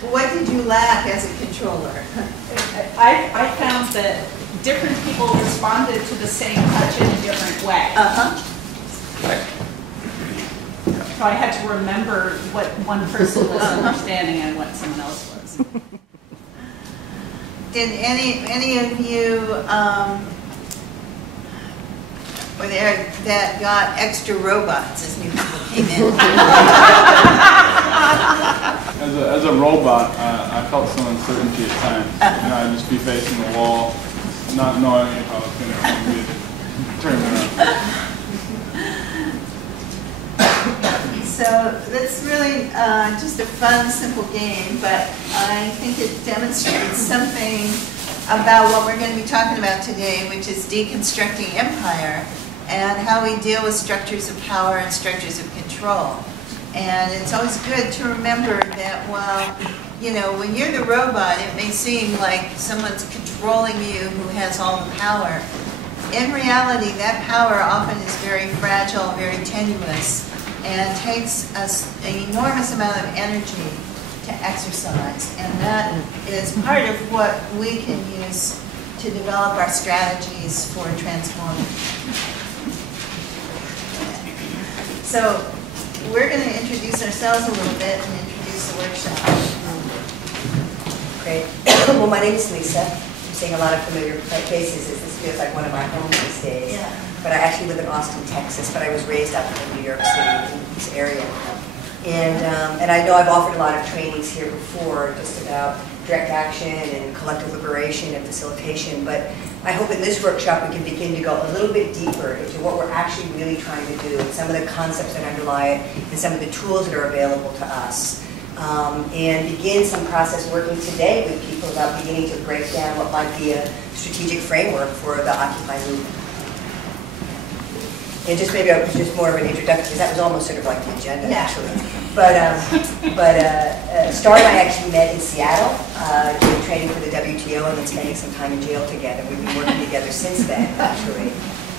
What did you lack as a controller? I found that different people responded to the same touch in a different way. So I had to remember what one person was understanding and what someone else was. Did any of you were there that got extra robots as new people came in? As a robot, I felt some uncertainty at times. You know, I'd just be facing the wall, not knowing how it's going to turn around. So that's really just a fun, simple game, but I think it demonstrates something about what we're going to be talking about today, which is deconstructing empire and how we deal with structures of power and structures of control. And it's always good to remember that while, you know, when you're the robot, it may seem like someone's controlling you who has all the power. In reality, that power often is very fragile, very tenuous, and takes us an enormous amount of energy to exercise. And that is part of what we can use to develop our strategies for transforming. So we're going to introduce ourselves a little bit and introduce the workshop. Great. Well, my name is Lisa. I'm seeing a lot of familiar faces as this feels like one of my home these days. Yeah. But I actually live in Austin, Texas, but I was raised up in New York City, in this area. And I know I've offered a lot of trainings here before, just about direct action and collective liberation and facilitation, but I hope in this workshop we can begin to go a little bit deeper into what we're actually really trying to do, and some of the concepts that underlie it, and some of the tools that are available to us. And begin some process working today with people about beginning to break down what might be a strategic framework for the Occupy movement. And just maybe just more of an introduction, because that was almost sort of like the agenda, actually. But Star and I actually met in Seattle, doing training for the WTO, and then spending some time in jail together. We've been working together since then, actually.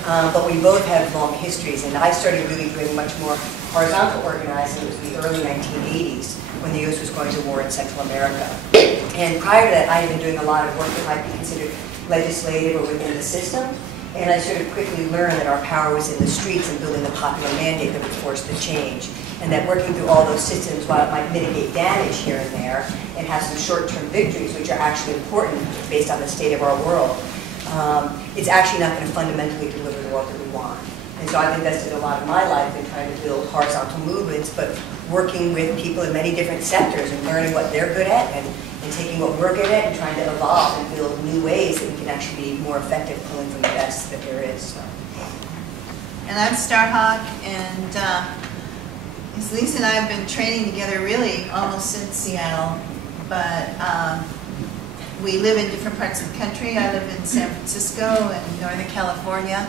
But we both have long histories, and I started really doing much more horizontal organizing. It was in the early 1980s, when the U.S. was going to war in Central America. And prior to that, I had been doing a lot of work that might be considered legislative or within the system. And I sort of quickly learned that our power was in the streets and building the popular mandate that would force the change. And that working through all those systems, while it might mitigate damage here and there, and have some short-term victories, which are actually important based on the state of our world, it's actually not going to fundamentally deliver the world that we want. And so I've invested a lot of my life in trying to build horizontal movements, but working with people in many different sectors and learning what they're good at, and taking what we're good at and trying to evolve and build new ways that we can actually be more effective pulling from the best that there is. So. And I'm Starhawk, and as Lisa and I have been training together really almost since Seattle, but we live in different parts of the country. I live in San Francisco and Northern California.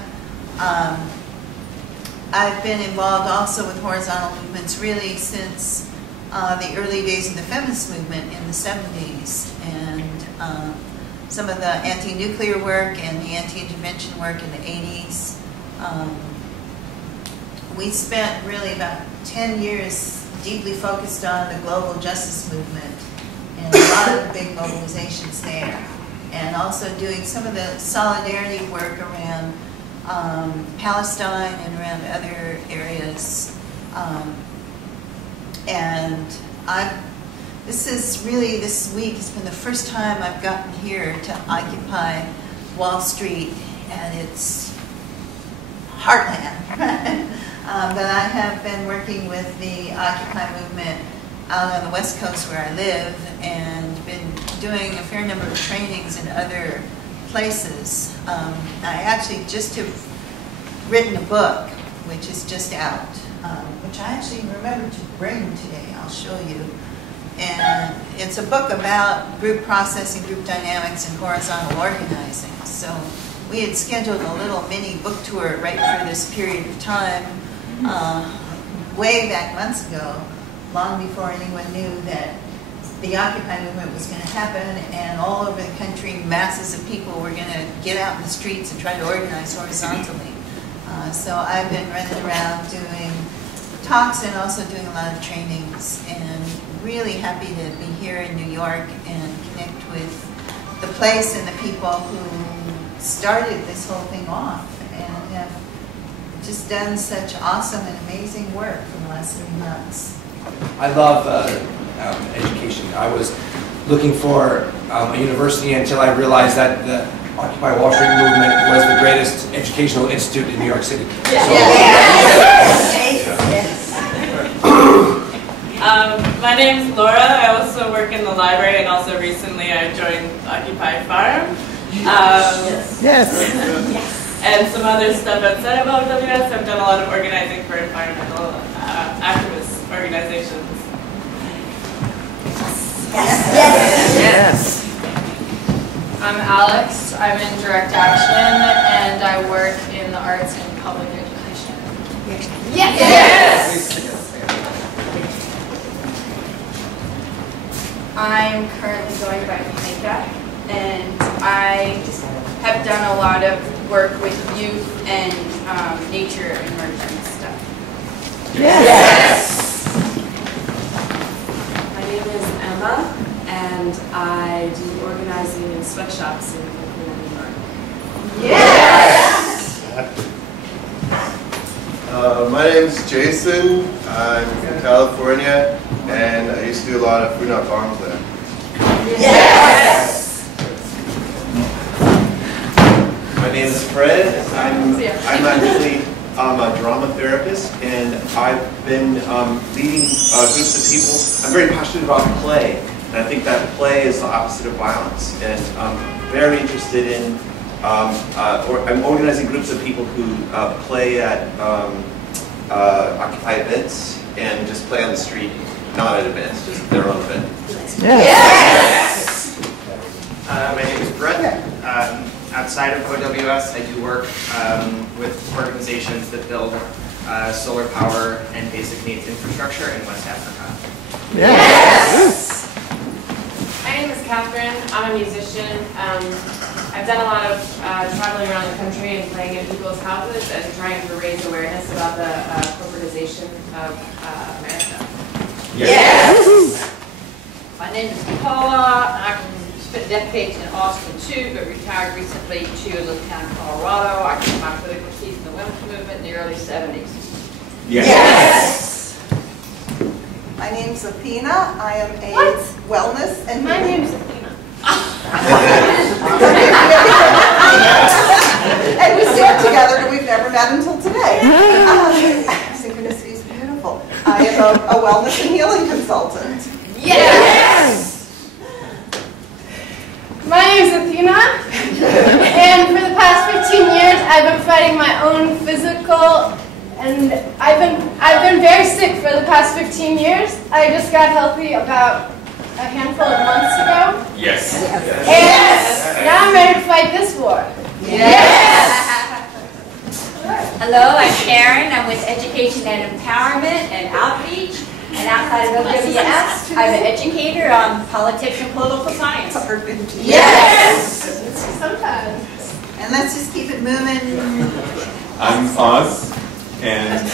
I've been involved also with horizontal movements really since the early days of the feminist movement in the 70s, and some of the anti-nuclear work and the anti-intervention work in the 80s. We spent really about 10 years deeply focused on the global justice movement and a lot of big mobilizations there, and also doing some of the solidarity work around Palestine and around other areas. And this week has been the first time I've gotten here to occupy Wall Street and its heartland. But I have been working with the Occupy movement out on the West Coast where I live, and been doing a fair number of trainings in other places. I actually just have written a book, which is just out, which I actually remembered to bring today. I'll show you. And it's a book about group processing, group dynamics, and horizontal organizing. So we had scheduled a little mini book tour right for this period of time, way back months ago, long before anyone knew that the Occupy movement was going to happen, and all over the country, masses of people were going to get out in the streets and try to organize horizontally. So I've been running around doing talks and also doing a lot of trainings, and really happy to be here in New York and connect with the place and the people who started this whole thing off and have just done such awesome and amazing work for the last 3 months. I love education. I was looking for a university until I realized that the Occupy Wall Street movement was the greatest educational institute in New York City. My name is Laura. I also work in the library, and also recently I joined Occupy Farm. And some other stuff outside of OWS. I've done a lot of organizing for environmental activist organizations. Yes. I'm Alex. I'm in direct action, and I work in the arts and public education. Yes. I'm currently going by Mika, and I have done a lot of work with youth and nature immersion stuff. My name is Emma, and I do organizing in sweatshops in Brooklyn, New York. My name is Jason. I'm from California, and I used to do a lot of Food Not Bombs there. My name is Fred. I'm actually a drama therapist, and I've been leading groups of people. I'm very passionate about play, and I think that play is the opposite of violence. And I'm very interested in, I'm organizing groups of people who play at Occupy events and just play on the street, not at events, just their own event. My name is Brett. Outside of OWS, I do work with organizations that build solar power and basic needs infrastructure in West Africa. My name is Catherine. I'm a musician. I've done a lot of traveling around the country and playing in people's houses and trying to raise awareness about the corporatization of America. My name is Paula. I spent decades in Austin too, but retired recently to a little town in Colorado. I got my political seat in the women's movement in the early 70s. My name's Athena. I am a wellness and My name's Athena. and we stand together, and we've never met until today. Synchronicity is beautiful. I am a wellness and healing consultant. My name's Athena, and for the past 15 years, I've been fighting my own physical, and I've been very sick for the past 15 years. I just got healthy about a handful of months ago. And now I'm ready to fight this war. Hello, I'm Karen. I'm with Education and Empowerment and Outreach. And outside of OWS, I'm an educator on politics and political science. Sometimes. And let's just keep it moving. I'm Oz, and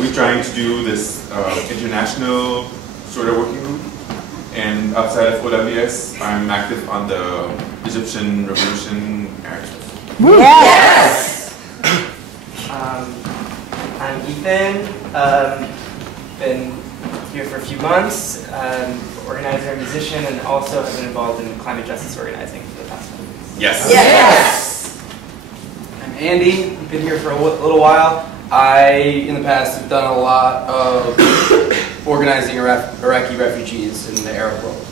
we're trying to do this international sort of working group. And outside of OWS, I'm active on the Egyptian Revolution narrative. I'm Ethan. Been here for a few months, organizer and musician, and also have been involved in climate justice organizing for the past couple weeks. I'm Andy. I've been here for a little while. I, in the past, have done a lot of organizing Iraqi refugees in the Arab world.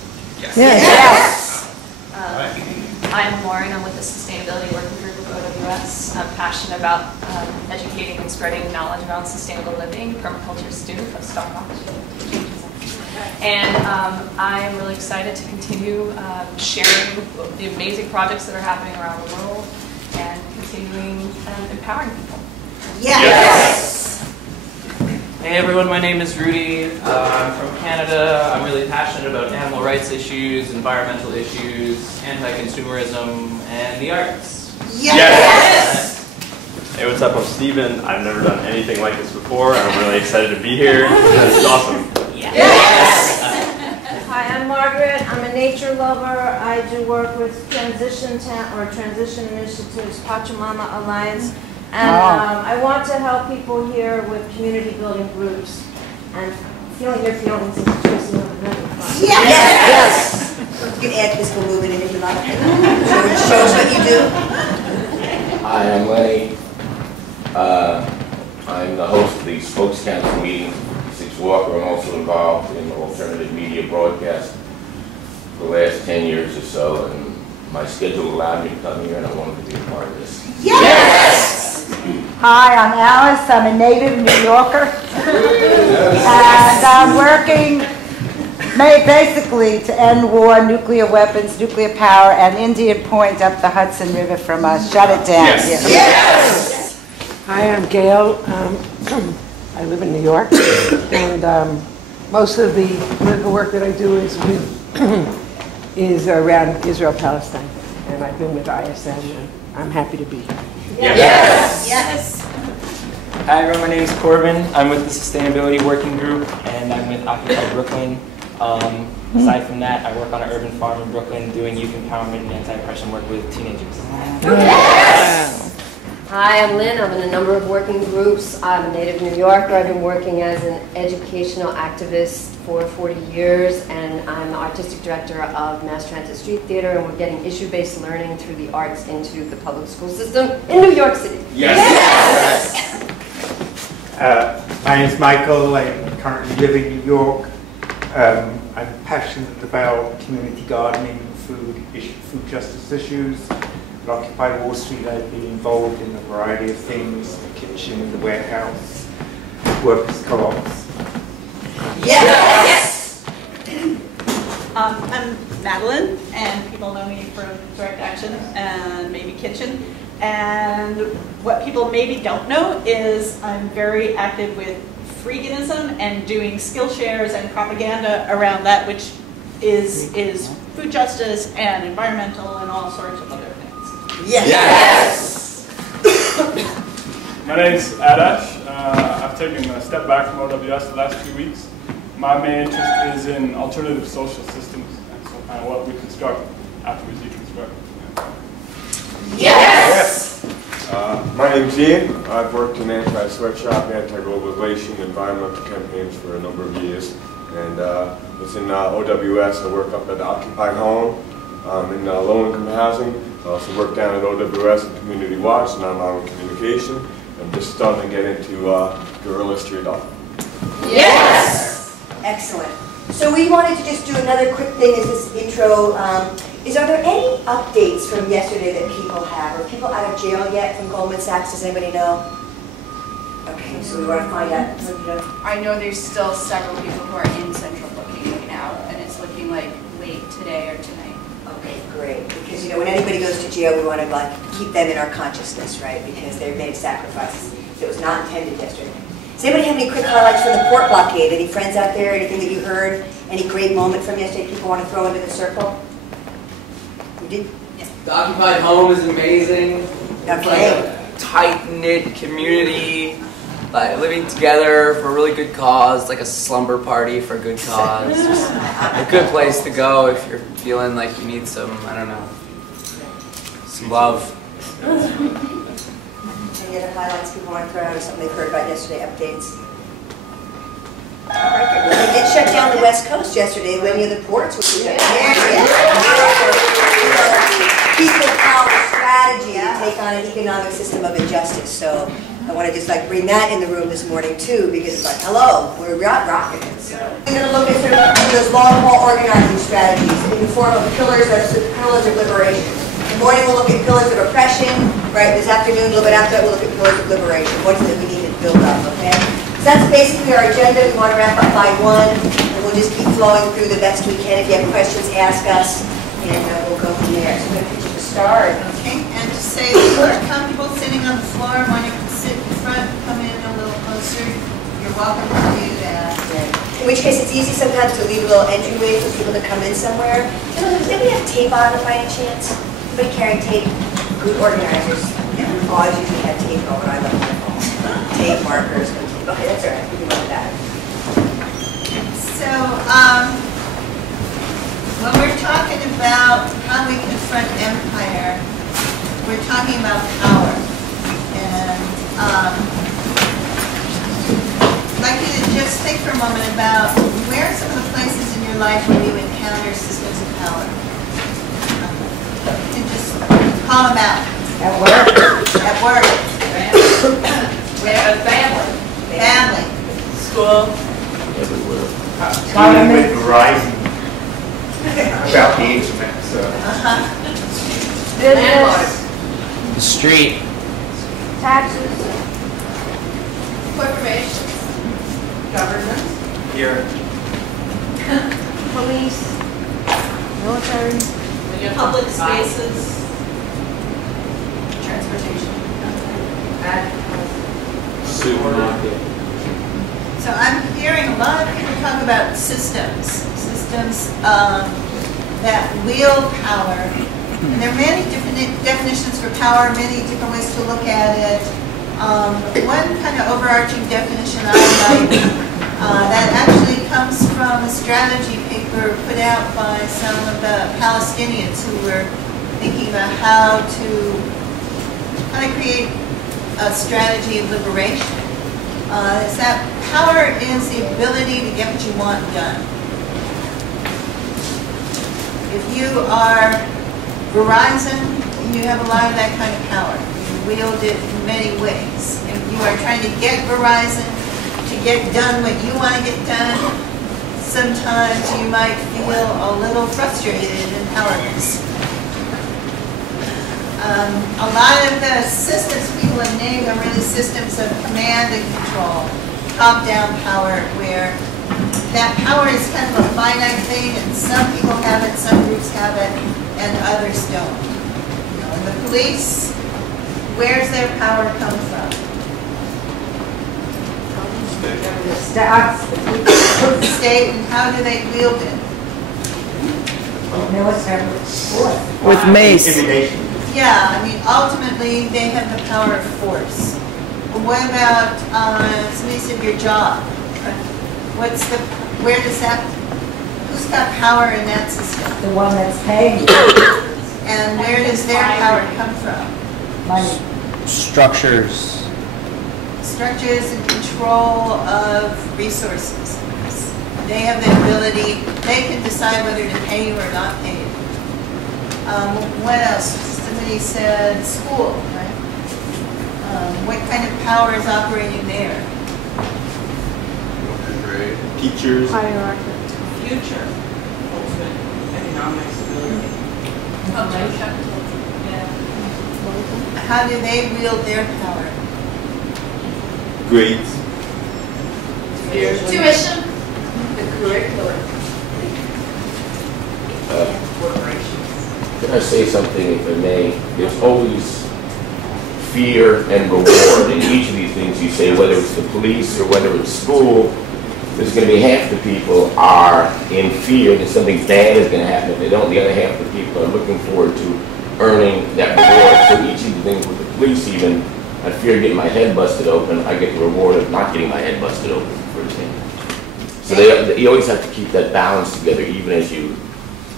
I'm Lauren. I'm with the Sustainability Working Group of OWS. I'm passionate about educating and spreading knowledge around sustainable living, permaculture student from Starhawk. And I'm really excited to continue sharing the amazing projects that are happening around the world and continuing empowering people. Hey everyone, my name is Rudy. I'm from Canada. I'm really passionate about animal rights issues, environmental issues, anti-consumerism, and the arts. Hey, what's up? I'm Steven. I've never done anything like this before, and I'm really excited to be here. This is awesome. Margaret. I'm a nature lover. I do work with Transition Initiatives, Pachamama Alliance, and I want to help people here with community building groups. And feeling your feelings is just really fun. Yes! You can add physical movement in if you like. Show us what you do. Hi, I'm Lenny. I'm the host of the Spokes Council meeting. Walker. I'm also involved in alternative media broadcast for the last 10 years or so, and my schedule allowed me to come here, and I wanted to be a part of this. Yes! Hi, I'm Alice. I'm a native New Yorker, and I'm working basically to end war, nuclear weapons, nuclear power, and Indian Point up the Hudson River from us. Shut it down. Yes! Yes! Hi, I'm Gail. I live in New York, and most of the political work that I do is around Israel-Palestine, and I've been with ISN, and I'm happy to be here. Yes! Yes! Hi everyone, my name is Corbin. I'm with the Sustainability Working Group, and I'm with Occupy Brooklyn. Aside from that, I work on an urban farm in Brooklyn doing youth empowerment and anti-oppression work with teenagers. Yes! Hi, I'm Lynn. I'm in a number of working groups. I'm a native New Yorker. I've been working as an educational activist for 40 years, and I'm the artistic director of Mass Transit Street Theater, and we're getting issue-based learning through the arts into the public school system in New York City. Yes! Yes! My name is Michael. I currently live in New York. I'm passionate about community gardening, food justice issues. At Occupy Wall Street, I've been involved in a variety of things: the kitchen, the warehouse, workers' co-ops. Yes! I'm Madeline, and people know me from Direct Action and maybe Kitchen. And what people maybe don't know is I'm very active with freeganism and doing skill shares and propaganda around that, which is food justice and environmental and all sorts of other things. Yes! My name is Adash. I've taken a step back from OWS the last few weeks. My main interest is in alternative social systems, and so kind of what we construct after we deconstruct. Yes! My name's Ian. I've worked in anti-sweatshop, anti-globalization, environmental campaigns for a number of years. And was in OWS. I work up at Occupy Home in low-income housing. I also work down at OWS and Community Watch, nonviolent communication. I'm just starting to get into guerrilla street art. Yes! Excellent. So we wanted to just do another quick thing as this intro. Are there any updates from yesterday that people have? Are people out of jail yet from Goldman Sachs? Does anybody know? Okay, so we want to find out. I know there's still several people who are in central booking right now, and it's looking like late today or tonight. Okay, great. Because when anybody goes to jail, we want to keep them in our consciousness, right? Because they've made sacrifices that was not intended yesterday. Does anybody have any quick highlights from the port blockade? Any friends out there? Anything that you heard? Any great moment from yesterday people want to throw into the circle? You did? Yeah. The Occupied Home is amazing. Okay. It's like a tight-knit community, like living together for a really good cause, like a slumber party for a good cause. Just a good place to go if you're feeling like you need some, I don't know, some love. Any other highlights people want to throw out or something they've heard about yesterday, updates? All right, good. Well, they did shut down the West Coast yesterday. Many of the ports were shut down. People power strategy to take on an economic system of injustice. So I want to just bring that in the room this morning too, because it's like, hello, we're rocking it. So we're going to look at those long-haul organizing strategies in the form of pillars of liberation. In the morning we'll look at pillars of oppression. Right, this afternoon, a little bit after that, we'll look at pillars of liberation. What is it we need to build up, okay? So that's basically our agenda. We want to wrap up by 1, and we'll just keep flowing through the best we can. If you have questions, ask us, and we'll go from there. So I'm going to pitch you to start. Okay, and to say if you are comfortable sitting on the floor, want to sit in front, come in a little closer, you're welcome to do that. In which case, it's easy sometimes to leave a little entryway for people to come in somewhere. Does anybody have tape on it by any chance? Anybody carrying tape? Good organizers always usually have tape on when I left my home. Tape, markers, and tape. Okay, that's all right. We can run that. So, talking about power. And I'd like you to just think for a moment about where are some of the places in your life where you encounter systems of power. You can just call them out. At work? At work. Where? Family. Family. School. Everywhere. Dealing with Verizon about the internet, so. Business, The street. taxes, Corporations. Government. Here. police, military. Public spaces. Transportation. Supermarket. So I'm hearing a lot of people talk about systems that wield power. And there are many different definitions for power, many different ways to look at it. One kind of overarching definition I like that actually comes from a strategy paper put out by some of the Palestinians who were thinking about how to create a strategy of liberation. Is that power is the ability to get what you want done. If you are Verizon, you have a lot of that kind of power. You wield it in many ways. If you are trying to get Verizon to get done what you want to get done, sometimes you might feel a little frustrated and powerless. A lot of the systems people have named are really systems of command and control, top-down power, where that power is kind of a finite thing, and some people have it, some groups have it, and others don't. And the police, where's their power come from? The state, and how do they wield it? With mace. Yeah, I mean, ultimately, they have the power of force. But what about, somebody said your job? Where does that, who's got power in that system? The one that's paying you. And where does their power come from? Money. Structures. Structures and control of resources. They have the ability, they can decide whether to pay you or not pay you. What else? Somebody said school, right? What kind of power is operating there? Teachers. Future. Ultimate economic stability. Culture. Yeah. How do they wield their power? Grades. Tuition. The curriculum. Can I say something, if I may? There's always fear and reward in each of these things you say, whether it's the police or whether it's school. There's going to be half the people are in fear that something bad is going to happen. If they don't, the other half of the people are looking forward to earning that reward. So each of the things with the police even, I fear getting my head busted open. I get the reward of not getting my head busted open, for example. So you always have to keep that balance together, even as you,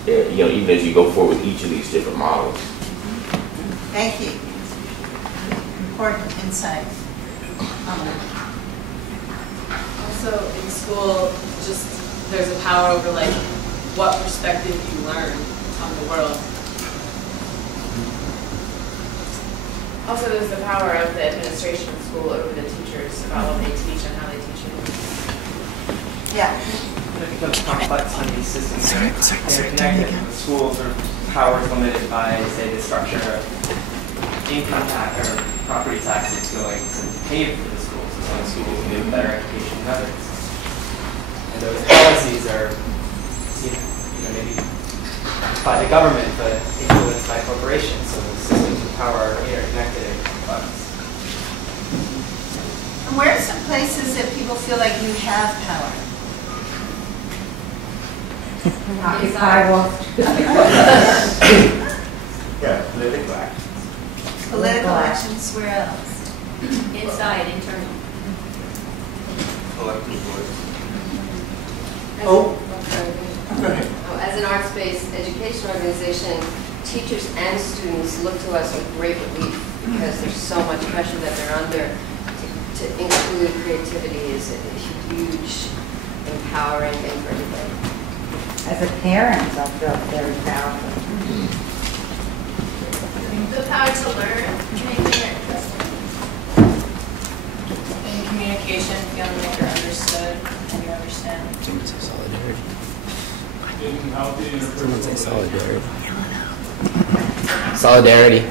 even as you go forward with each of these different models. Thank you. Important insight. Also in school, just there's a power over like what perspective you learn on the world. Also there's the power of the administration of school over the teachers about what they teach and how they teach it. Yeah. It becomes complex when these systems are interconnected. The schools are power is limited by, say, the structure of income tax or property taxes going to pay for the schools. So some schools can give a better education than others. And those policies are seen, maybe by the government, but influenced by corporations. So the systems of power are interconnected and complex. And where are some places that people feel like you have power? Occupy Wall Street. Yeah, political actions. Political actions, where else? Inside, internal. Elected boards. Oh. As an arts-based education organization, teachers and students look to us with great relief because there's so much pressure that they're under. To include creativity is a huge empowering thing for everybody. As a parent, I felt very powerful. The power to learn, anything you're interested in communication, feeling like you're understood and you understand. Solidarity. Someone say solidarity. Solidarity.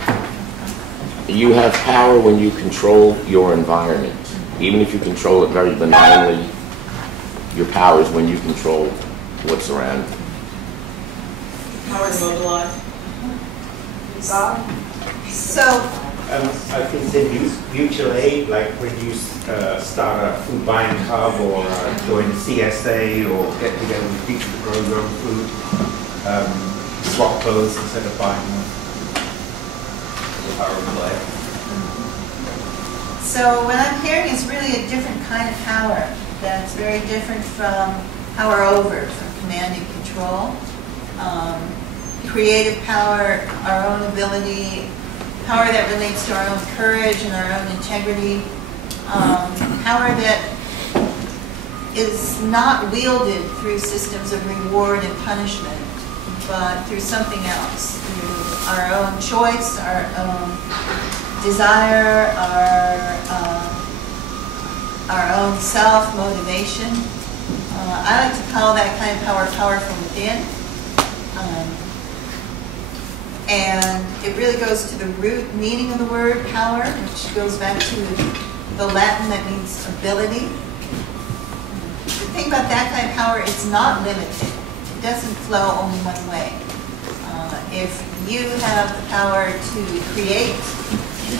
You have power when you control your environment. Even if you control it very benignly, your power is when you control what's around you. Power to mobilize. So, I think the mutual aid, like when you start a food buying club or join CSA or get together with people to grow your own food, swap clothes instead of buying them. The power of play. So what I'm hearing is really a different kind of power that's very different from power over, from command and control. Creative power, our own ability, power that relates to our own courage and our own integrity, power that is not wielded through systems of reward and punishment, but through something else, through our own choice, our own desire, our own self-motivation. I like to call that kind of power, power from within. And it really goes to the root meaning of the word power, which goes back to the Latin that means ability. The thing about that kind of power, it's not limited. It doesn't flow only one way. If you have the power to create an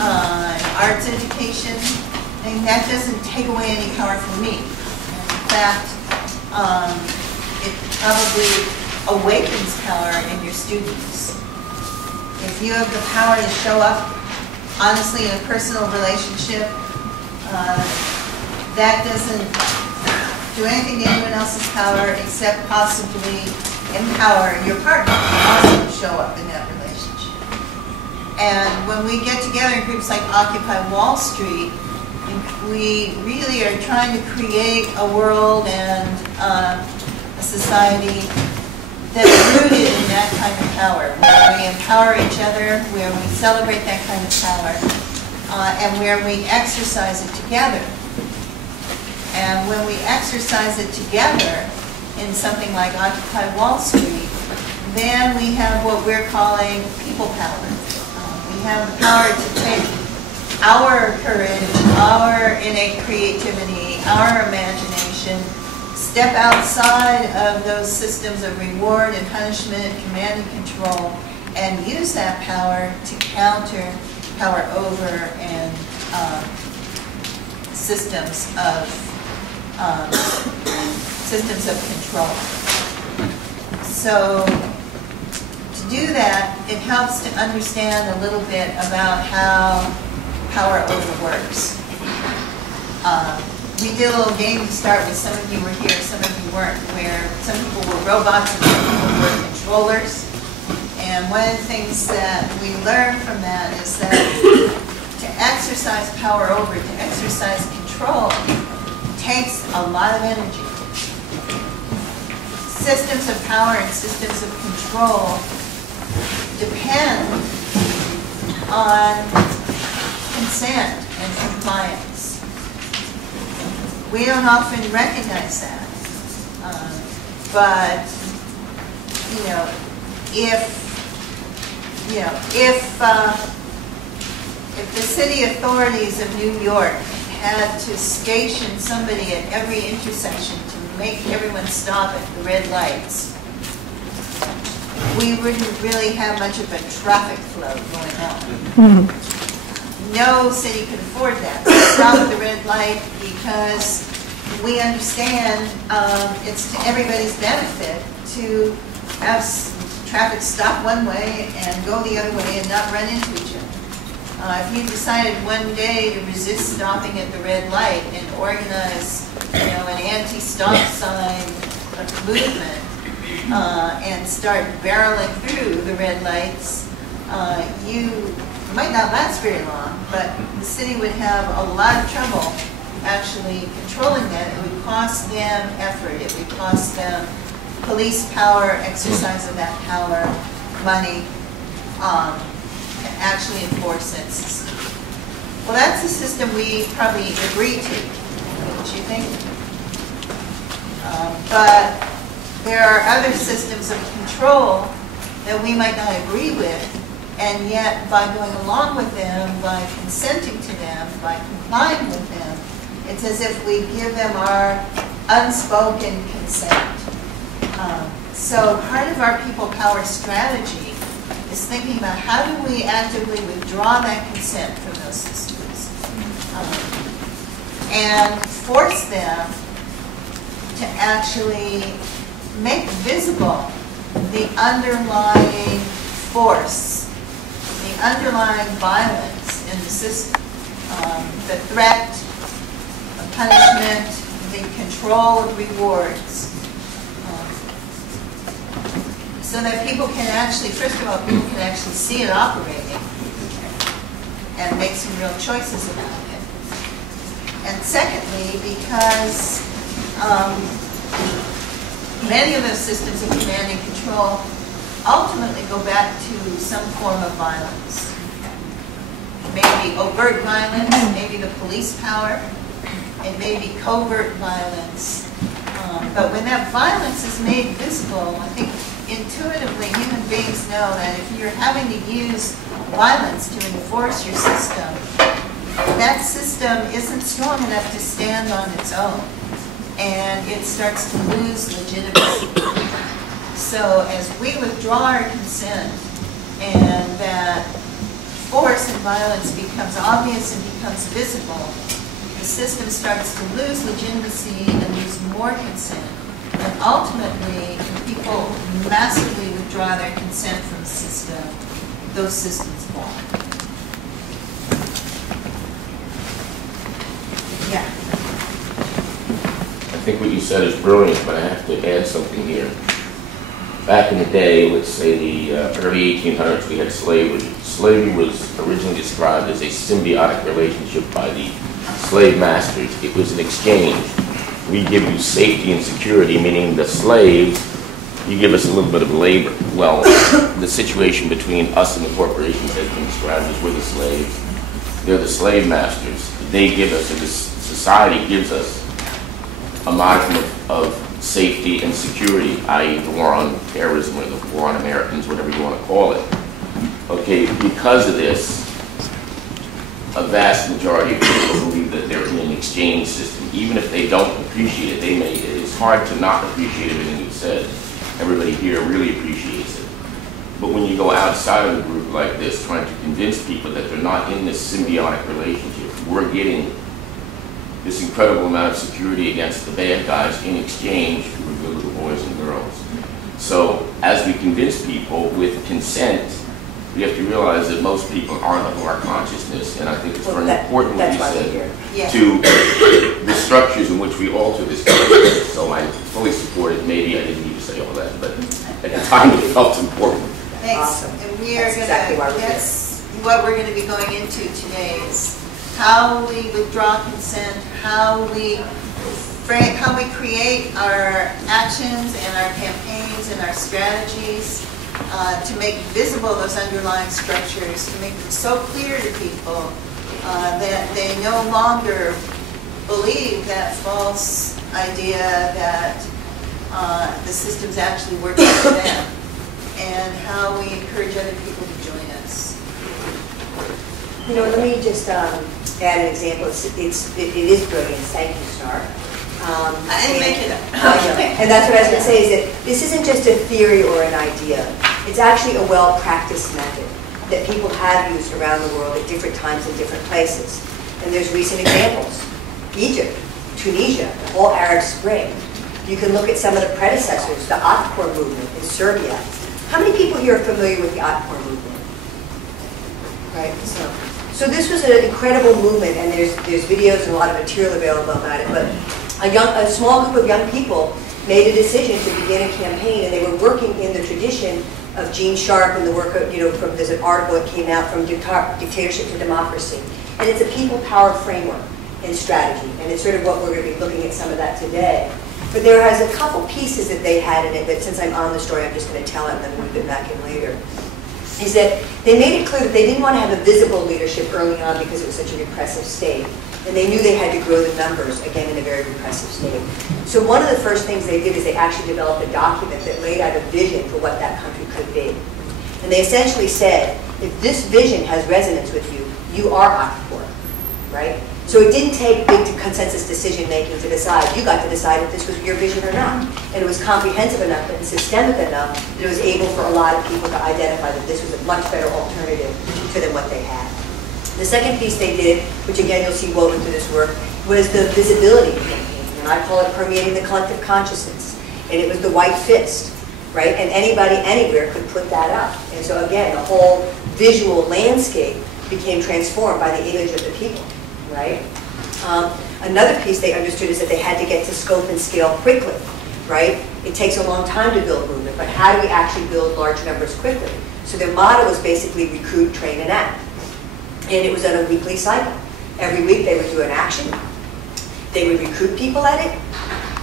arts education, then that doesn't take away any power from me. In fact, it probably awakens power in your students. If you have the power to show up honestly in a personal relationship, that doesn't do anything to anyone else's power except possibly empower your partner to also show up in that relationship. And when we get together in groups like Occupy Wall Street, we really are trying to create a world and a society that's rooted in that kind of power, where we empower each other, where we celebrate that kind of power, and where we exercise it together. And when we exercise it together in something like Occupy Wall Street, then we have what we're calling people power. We have the power to take our courage, our innate creativity, our imagination, step outside of those systems of reward and punishment, command and control, and use that power to counter power over and systems of control. So to do that, it helps to understand a little bit about how power over works. We did a little game to start with. Some of you were here, some of you weren't, where some people were robots and some people were controllers. And one of the things that we learned from that is that to exercise power over, to exercise control, takes a lot of energy. Systems of power and systems of control depend on consent and compliance. We don't often recognize that, but if the city authorities of New York had to station somebody at every intersection to make everyone stop at the red lights, we wouldn't really have much of a traffic flow going on. No city can afford that. We stop at the red light because we understand it's to everybody's benefit to have traffic stop one way and go the other way and not run into each other. If you decided one day to resist stopping at the red light and organize, an anti-stop sign movement and start barreling through the red lights, you might not last very long, but the city would have a lot of trouble actually controlling that. It would cost them effort. It would cost them police power, exercise of that power, money, to actually enforce that system. Well, that's the system we probably agree to, don't you think? But there are other systems of control that we might not agree with, and yet by going along with them, by consenting to them, by complying with them, it's as if we give them our unspoken consent. So part of our people power strategy is thinking about how do we actively withdraw that consent from those systems and force them to actually make visible the underlying force, the underlying violence in the system, the threat, the punishment, the control of rewards. So that people can actually, first of all, people can actually see it operating and make some real choices about it. And secondly, because many of those systems of command and control ultimately go back to some form of violence. Maybe overt violence, maybe the police power, it may be covert violence. But when that violence is made visible, I think intuitively human beings know that if you're having to use violence to enforce your system, that system isn't strong enough to stand on its own, and it starts to lose legitimacy. So as we withdraw our consent and that force and violence becomes obvious and becomes visible, the system starts to lose legitimacy and lose more consent. And ultimately, when people massively withdraw their consent from the system, those systems fall. Yeah. I think what you said is brilliant, but I have to add something here. Back in the day, let's say the early 1800s, we had slavery. Slavery was originally described as a symbiotic relationship by the slave masters. It was an exchange. We give you safety and security, meaning the slaves, you give us a little bit of labor. Well, the situation between us and the corporations has been described as we're the slaves. They're the slave masters. They give us, or this society gives us, a modicum of safety and security, i.e. the war on terrorism or the war on Americans, whatever you want to call it. Okay, because of this, a vast majority of people believe that they're in an exchange system. Even if they don't appreciate it, it's hard to not appreciate everything you said. Everybody here really appreciates it. But when you go outside of a group like this, trying to convince people that they're not in this symbiotic relationship, we're getting this incredible amount of security against the bad guys in exchange for the good little boys and girls. So as we convince people with consent, we have to realize that most people aren't of our consciousness, and I think it's very important what you said, to the structures in which we alter this consciousness. So I fully support it. Maybe I didn't need to say all that, but at the time it felt important. Thanks. Awesome. And we are that's what we're going to be going into today is how we withdraw consent, how we create our actions and our campaigns and our strategies to make visible those underlying structures, to make them so clear to people that they no longer believe that false idea that the system's actually working for them, and how we encourage other people to join us. You know, let me just add an example. It is brilliant. Thank you, Star. I didn't make it up. And that's what I was going to say, is that this isn't just a theory or an idea. It's actually a well-practiced method that people have used around the world at different times in different places. And there's recent examples. Egypt, Tunisia, the whole Arab Spring. You can look at some of the predecessors, the Otpor movement in Serbia. How many people here are familiar with the Otpor movement? Right, so this was an incredible movement, and there's videos and a lot of material available about it, but a small group of young people made a decision to begin a campaign, and they were working in the tradition of Gene Sharp and the work of, there's an article that came out from Dictatorship to Democracy. And it's a people power framework and strategy. And it's sort of what we're going to be looking at some of that today. But there has a couple pieces that they had in it that since I'm on the story, I'm just going to tell it and then move it back in later. Is that they made it clear that they didn't want to have a visible leadership early on because it was such a repressive state. And they knew they had to grow the numbers, again, in a very repressive state. So one of the first things they did is they actually developed a document that laid out a vision for what that country could be. And they essentially said, if this vision has resonance with you, you are Occupy, right? So it didn't take big consensus decision-making to decide. You got to decide if this was your vision or not. And it was comprehensive enough and systemic enough that it was able for a lot of people to identify that this was a much better alternative to than what they had. The second piece they did, which again you'll see woven through this work, was the visibility campaign. And I call it permeating the collective consciousness. And it was the white fist, right? And anybody, anywhere could put that up. And so again, the whole visual landscape became transformed by the image of the people, right? Another piece they understood is that they had to get to scope and scale quickly, right? It takes a long time to build movement, but how do we actually build large numbers quickly? So their motto was basically recruit, train, and act. And it was on a weekly cycle. Every week they would do an action. They would recruit people at it.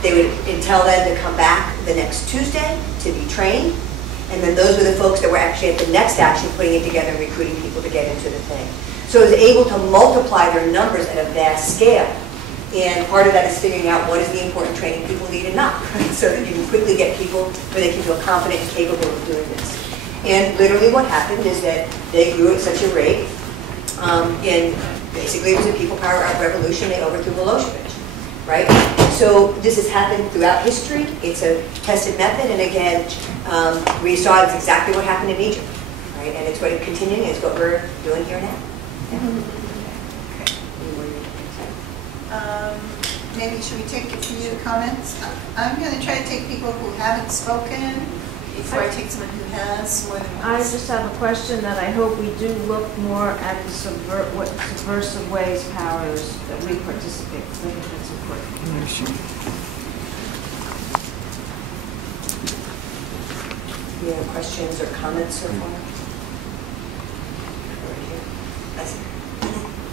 They would tell them to come back the next Tuesday to be trained. And then those were the folks that were actually at the next action putting it together and recruiting people to get into the thing. So it was able to multiply their numbers at a vast scale. And part of that is figuring out what is the important training people need and not, right? So that you can quickly get people where they can feel confident and capable of doing this. And literally what happened is that they grew at such a rate. And basically it was a people power revolution. They overthrew Milosevic, right? So this has happened throughout history. It's a tested method, and again, we saw it's exactly what happened in Egypt, right? And it's what it's continuing. It's what we're doing here now. Maybe should we take a few comments? I'm going to try to take people who haven't spoken before I take someone who has more than once. I just have a question that I hope we do look more at the subversive ways, powers that we participate. I think that's important. Sure. Do you have questions or comments so far?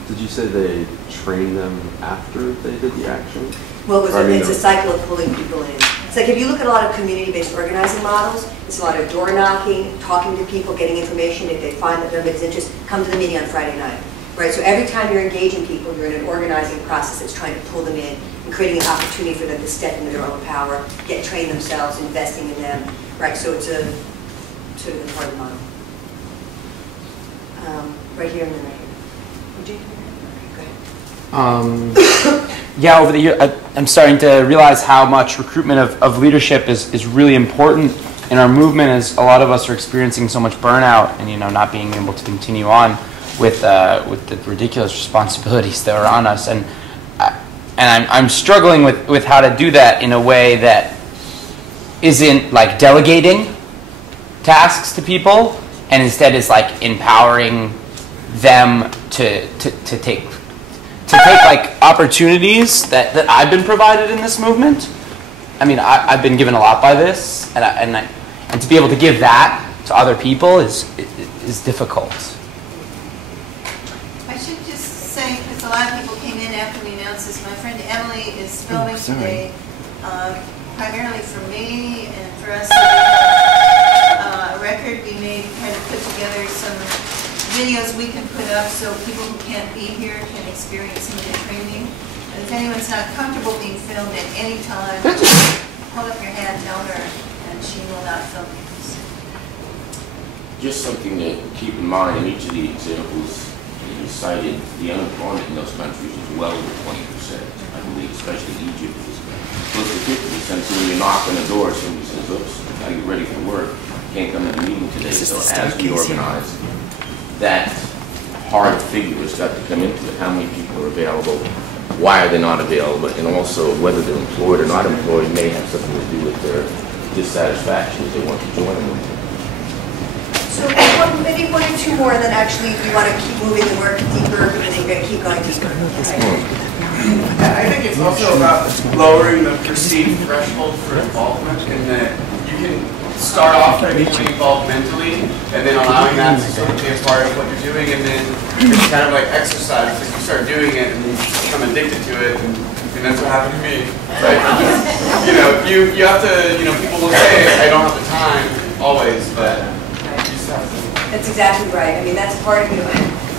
Did you say they train them after they did the action? Well, it's a cycle of pulling people in. It's like if you look at a lot of community-based organizing models, it's a lot of door knocking, talking to people, getting information. If they find that everybody's interest, come to the meeting on Friday night, right? So every time you're engaging people, you're in an organizing process that's trying to pull them in and creating an opportunity for them to step into their own power, get trained themselves, investing in them, right? So it's a sort of a hard model. Right here and then right here. Would you? Yeah, over the year, I'm starting to realize how much recruitment of leadership is really important in our movement, as a lot of us are experiencing so much burnout and not being able to continue on with the ridiculous responsibilities that are on us, and I'm struggling with how to do that in a way that isn't like delegating tasks to people, and instead is like empowering them to take like opportunities that I've been provided in this movement. I mean, I've been given a lot by this, and to be able to give that to other people is difficult. I should just say, because a lot of people came in after we announced this, my friend Emily is filming today, primarily for me and for us. A record we made, kind of put together some videos we can put up so people who can't be here can experience some of the training. And if anyone's not comfortable being filmed at any time, hold up your hand, tell her, and she will not film you. Just something to keep in mind in each of the examples that you cited, the unemployment in those countries is well over 20%. I believe, especially Egypt, is close to 50%. So when you knock on the door, somebody says, oops, I gotta get ready for work. Can't come to the meeting today. So as we organize, that hard figure has got to come into it. How many people are available? Why are they not available? And also whether they're employed or not employed may have something to do with their dissatisfaction if they want to join them. So maybe one or two more, and then actually we want to keep moving the work deeper, and then you're going to keep going deeper. I think it's also about lowering the perceived threshold for involvement, in that you can start off by becoming involved mentally, and then allowing that to sort of be a part of what you're doing, and then it's kind of like exercise. Like you start doing it, and you become addicted to it, and that's what happened to me. Like, you know, you have to, you know, people will say, I don't have the time, always, but you just have to. That's exactly right. I mean, that's part of, you know,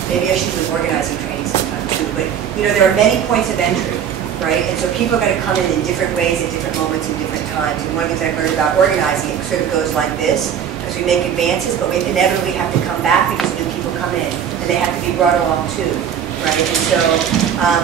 maybe I should be organizing training sometime too, but, you know, there are many points of entry, right? And so people are going to come in different ways at different moments and different times. And one of the things I've learned about organizing, it sort of goes like this, as we make advances, but we inevitably have to come back because new people come in, and they have to be brought along too. Right? And so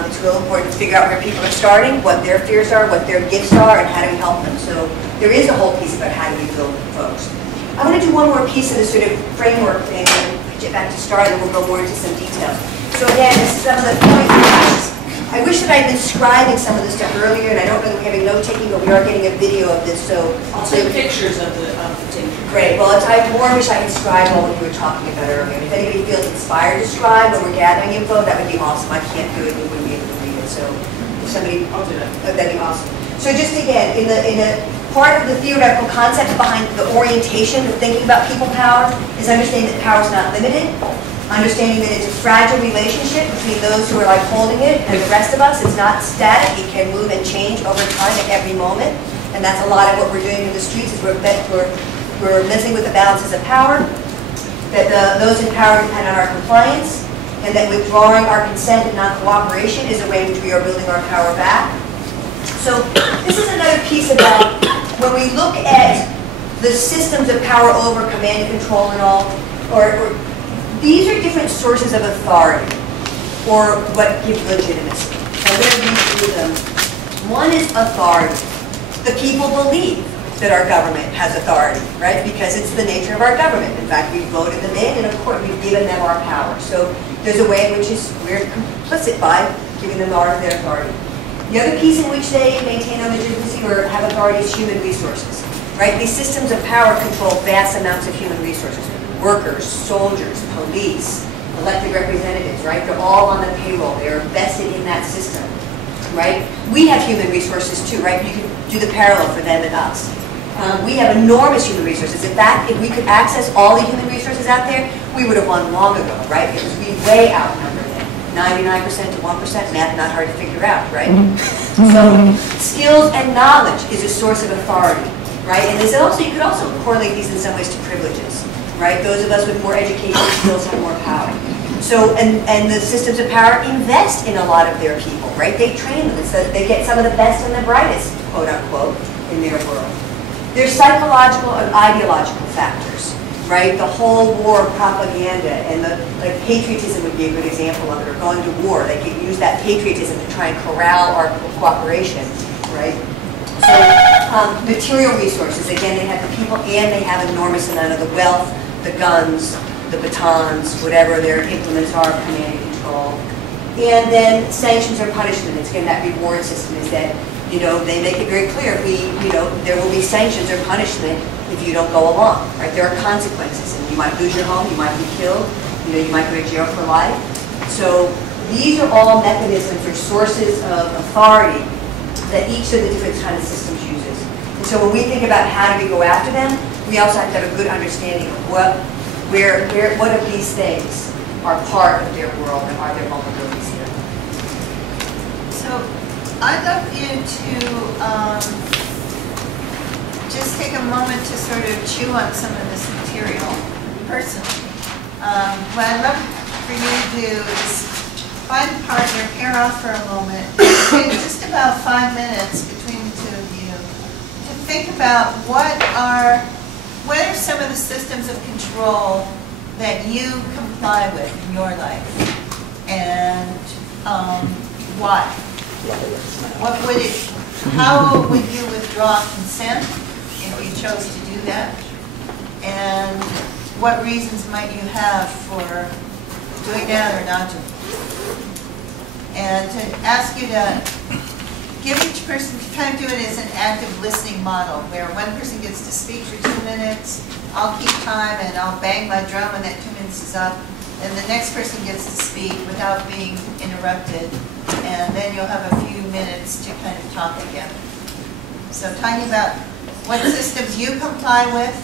it's real important to figure out where people are starting, what their fears are, what their gifts are, and how do we help them. So there is a whole piece about how do we build folks. I'm going to do one more piece of this sort of framework thing, and pitch it back to Star, and then we'll go more into some details. So again, this is some of the points. I wish that I'd been scribing some of this stuff earlier, and I don't know that we're having note-taking, but we are getting a video of this, so I'll take pictures of the thing. Great. Well, I more wish I had scribed all what you were talking about earlier. If anybody feels inspired to scribe when we're gathering info, that would be awesome. I can't do it, you wouldn't be able to read it. So if somebody, I'll do that. That'd be awesome. So just again, in a part of the theoretical concepts behind the orientation of thinking about people power is understanding that power is not limited, understanding that it's a fragile relationship between those who are like holding it and the rest of us. It's not static. It can move and change over time at every moment. And that's a lot of what we're doing in the streets is we're messing with the balances of power, that those in power depend on our compliance, and that withdrawing our consent and non-cooperation is a way in which we are building our power back. So this is another piece about when we look at the systems of power over command and control and all, or these are different sources of authority, or what give legitimacy. So I'm going to read through them. One is authority. The people believe that our government has authority, right? Because it's the nature of our government. In fact, we voted them in, and of course, we've given them our power. So there's a way in which we're complicit by giving them their authority. The other piece in which they maintain their legitimacy or have authority is human resources, right? These systems of power control vast amounts of human resources. Workers, soldiers, police, elected representatives, right? They're all on the payroll. They're vested in that system, right? We have human resources too, right? You can do the parallel for them and us. We have enormous human resources. In fact, if we could access all the human resources out there, we would have won long ago, right? Because we way outnumber them. 99% to 1%, math not hard to figure out, right? So skills and knowledge is a source of authority, right? And this also, you could also correlate these in some ways to privileges, right? Those of us with more education skills have more power. So, and the systems of power invest in a lot of their people, right? They train them so that they get some of the best and the brightest, quote unquote, in their world. There's psychological and ideological factors, right? The whole war of propaganda and like patriotism would be a good example of it, or going to war. They could use that patriotism to try and corral our cooperation, right? So material resources, again, they have the people and they have an enormous amount of the wealth, the guns, the batons, whatever their implements are of command and control. And then sanctions or punishments. Again, that reward system is that, you know, they make it very clear, there will be sanctions or punishment if you don't go along, right? There are consequences, and you might lose your home, you might be killed, you know, you might go to jail for life. So these are all mechanisms or sources of authority that each of the different kind of systems uses. And so when we think about how do we go after them, we also have to have a good understanding of what of these things are part of their world and are their vulnerabilities here. So I'd love you to just take a moment to sort of chew on some of this material personally. What I'd love for you to do is find a partner, pair off for a moment, take just about 5 minutes between the two of you to think about what are some of the systems of control that you comply with in your life, and why? What would it? How would you withdraw consent if you chose to do that? And what reasons might you have for doing that or not doing it? And to ask you to give each person, to kind of do it as an active listening model, where one person gets to speak for 2 minutes, I'll keep time and I'll bang my drum when that 2 minutes is up, and the next person gets to speak without being interrupted, and then you'll have a few minutes to kind of talk together. So talking about what systems you comply with,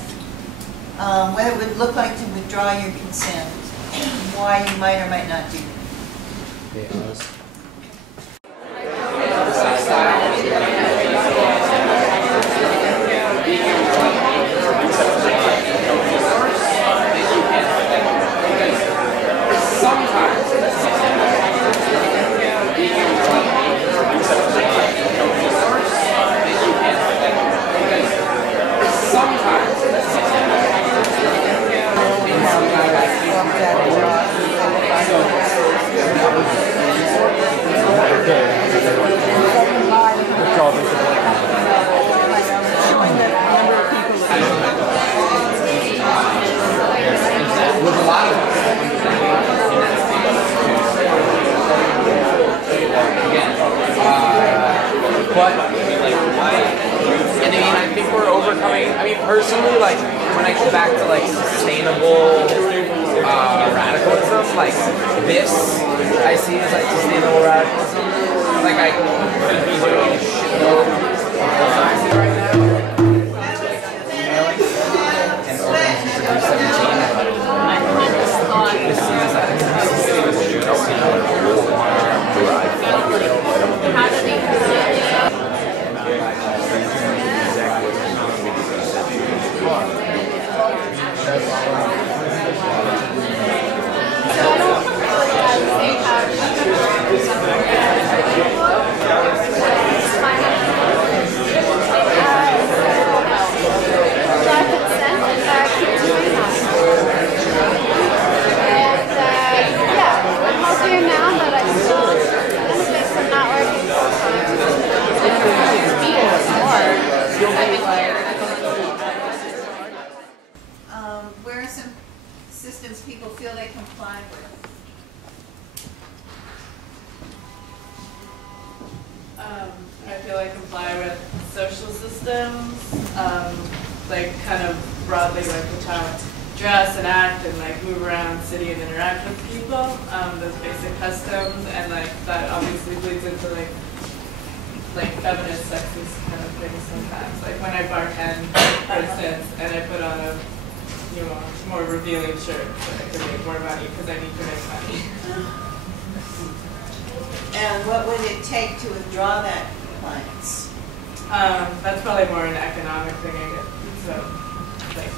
what it would look like to withdraw your consent, and why you might or might not do that. I think we're overcoming, personally, like, when I go back to, like, sustainable radicalism, like, this, I see as, like, sustainable radicalism. Like, I could be doing a shitload of right now. And organizing for 2017. This seems like where are some systems people feel they comply with? I feel I comply with social systems, like kind of broadly like which how to dress and act and like move around the city and interact with people, those basic customs, and like that obviously bleeds into like feminist, sexist kind of things sometimes. Like when I bartend, for instance, and I put on a more revealing shirt so I can make more money because I need to make money. And what would it take to withdraw that compliance? That's probably more an economic thing, I guess. So, like,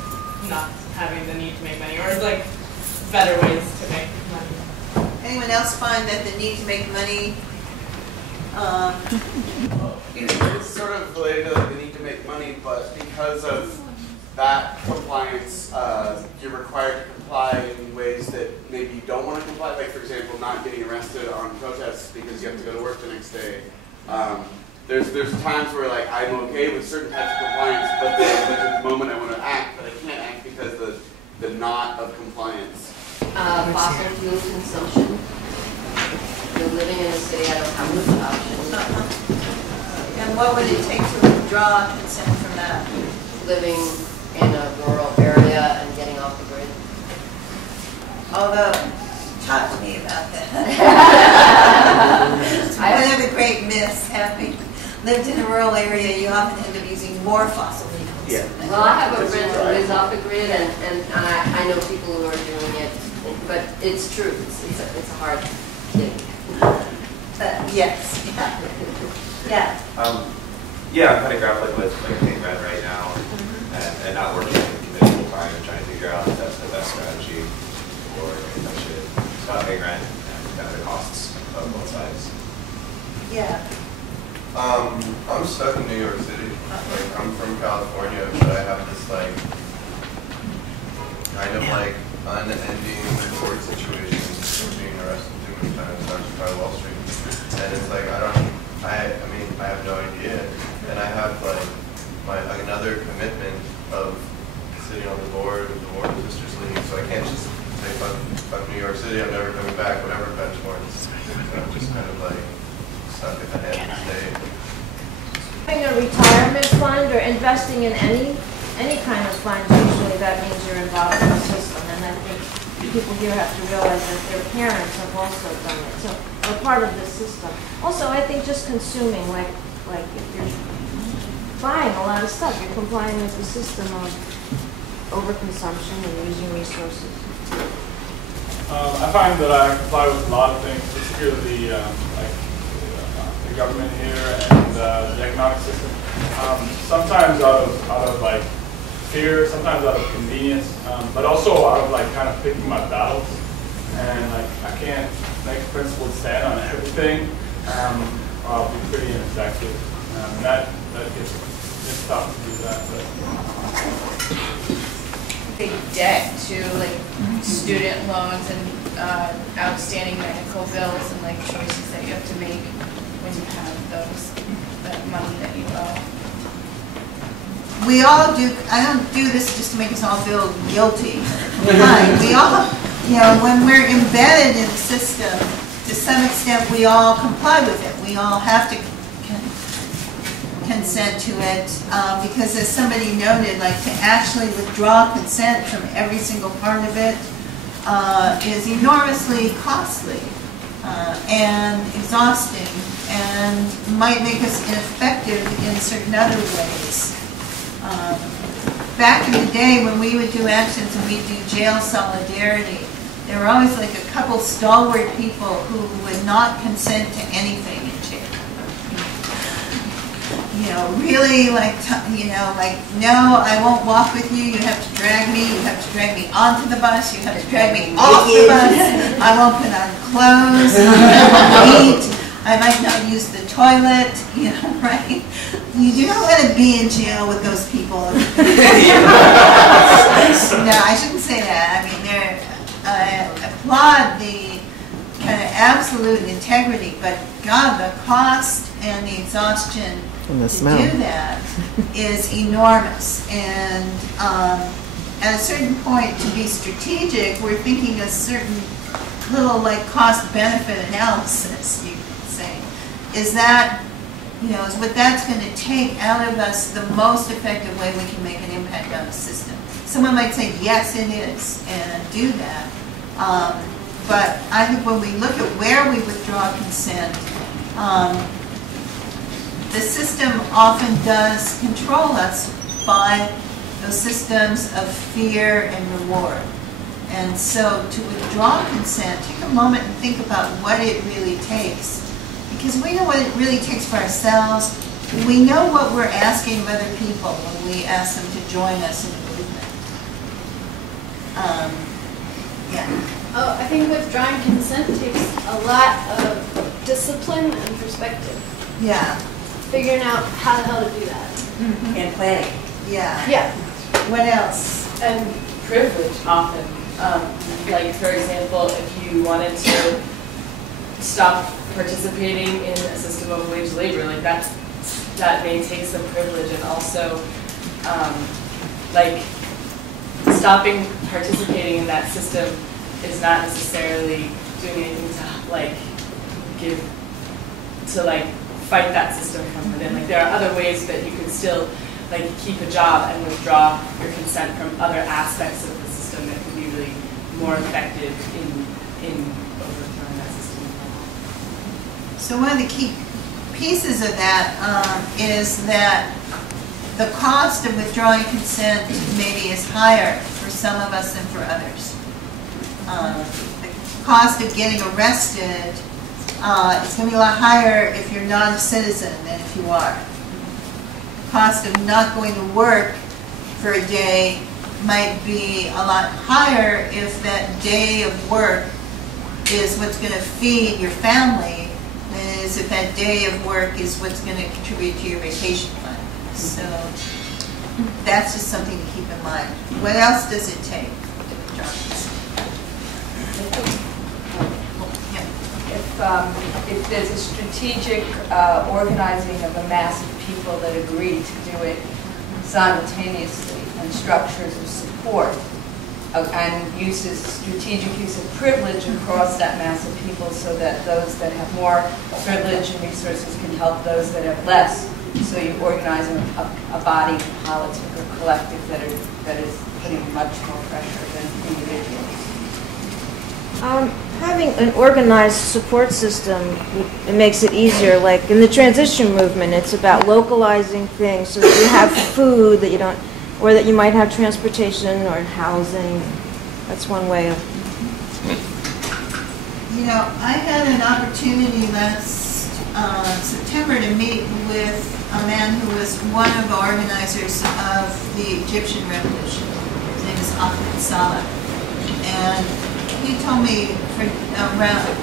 not having the need to make money, or like better ways to make money. Anyone else find that the need to make money? It's sort of related to the need to make money, but because of that compliance, you're required to comply in ways that maybe you don't want to comply. Like, for example, not getting arrested on protests because you have to go to work the next day. There's times where like I'm okay with certain types of compliance, but then there's a moment I want to act, but I can't act because the knot of compliance. Fossil fuel consumption. You're living in a city, I don't have much options. And what would it take to withdraw consent from that? Living in a rural area and getting off the grid. Although, talk to me about that. One of the great myths, having lived in a rural area, you often end up using more fossil fuels. Yeah. Well, I have a friend who lives off the grid, and I know people who are doing it, but it's true. It's a hard thing. Yes. Yeah. Yeah, I'm kind of grappling with like paying rent right now, and not working in the community full time, and trying to figure out if that's the best strategy, or if I should stop paying rent and kind of the costs of both sides. Yeah. I'm stuck in New York City. Like, I'm from California, but I have this like kind of like unending court situation for being arrested too many times, Occupy Wall Street, and it's like I mean I have no idea, and I have like another commitment of sitting on the board of the Warren Sisters League, so I can't just say fuck New York City, I'm never coming back, whatever benchmarks. So I'm just kind of like stuck at the end of the day. Having a retirement fund or investing in any kind of fund, usually that means you're involved in the system, and I think people here have to realize that their parents have also done it, so we're part of this system. Also, I think just consuming, like if you're buying a lot of stuff, you're complying with the system of overconsumption and using resources? I find that I comply with a lot of things, particularly the government here and the economic system. Sometimes out of like fear, sometimes out of convenience, but also out of like kind of picking my battles. And like I can't make a principled stand on everything. I'll be pretty ineffective. And that it's tough to do that. But big debt to like student loans and outstanding medical bills and like choices that you have to make when you have that money that you owe. We all do. I don't do this just to make us all feel guilty. Fine. We all, when we're embedded in the system, to some extent, we all comply with it. We all have to consent to it because, as somebody noted, like to actually withdraw consent from every single part of it is enormously costly and exhausting, and might make us ineffective in certain other ways. Back in the day when we would do actions and we'd do jail solidarity, there were always like a couple stalwart people who would not consent to anything in jail. Really like, no, I won't walk with you. You have to drag me. You have to drag me onto the bus. You have to drag me off the bus. I won't put on clothes. I won't eat. I might not use the toilet, right? You do not want to be in jail with those people. No, I shouldn't say that. I mean, I applaud the kind of absolute integrity, but God, the cost and the exhaustion to do that is enormous. And at a certain point, to be strategic, we're thinking a certain little like cost-benefit analysis, you could say. Is that, is what that's going to take out of us the most effective way we can make an impact on the system. Someone might say, yes, it is, and do that. But I think when we look at where we withdraw consent, the system often does control us by those systems of fear and reward. And so to withdraw consent, take a moment and think about what it really takes. Because we know what it really takes for ourselves. We know what we're asking of other people when we ask them to join us in the movement. I think withdrawing consent takes a lot of discipline and perspective. Yeah. Figuring out how the hell to do that. Mm-hmm. And planning. Yeah. Yeah. What else? And privilege often. Like, for example, if you wanted to stop participating in a system of wage labor, like that may take some privilege, and also like stopping participating in that system is not necessarily doing anything to fight that system from within. Like there are other ways that you can still like keep a job and withdraw your consent from other aspects of the system that can be really more effective in overthrowing that system. So one of the key pieces of that is that the cost of withdrawing consent maybe is higher for some of us than for others. The cost of getting arrested is going to be a lot higher if you're not a citizen than if you are. The cost of not going to work for a day might be a lot higher if that day of work is what's going to feed your family than it is if that day of work is what's going to contribute to your vacation fund. So that's just something to keep in mind. What else does it take? If there's a strategic organizing of a mass of people that agree to do it simultaneously, and structures of support, and strategic use of privilege across that mass of people, so that those that have more privilege and resources can help those that have less. So you organize a body politic or collective that is putting much more pressure than individuals. Having an organized support system, it makes it easier. Like in the transition movement, it's about localizing things so that you have food, that you don't or that you might have transportation or housing. That's one way of. You know, I had an opportunity last September to meet with a man who was one of the organizers of the Egyptian Revolution. His name is Ahmed Salah. And he told me for around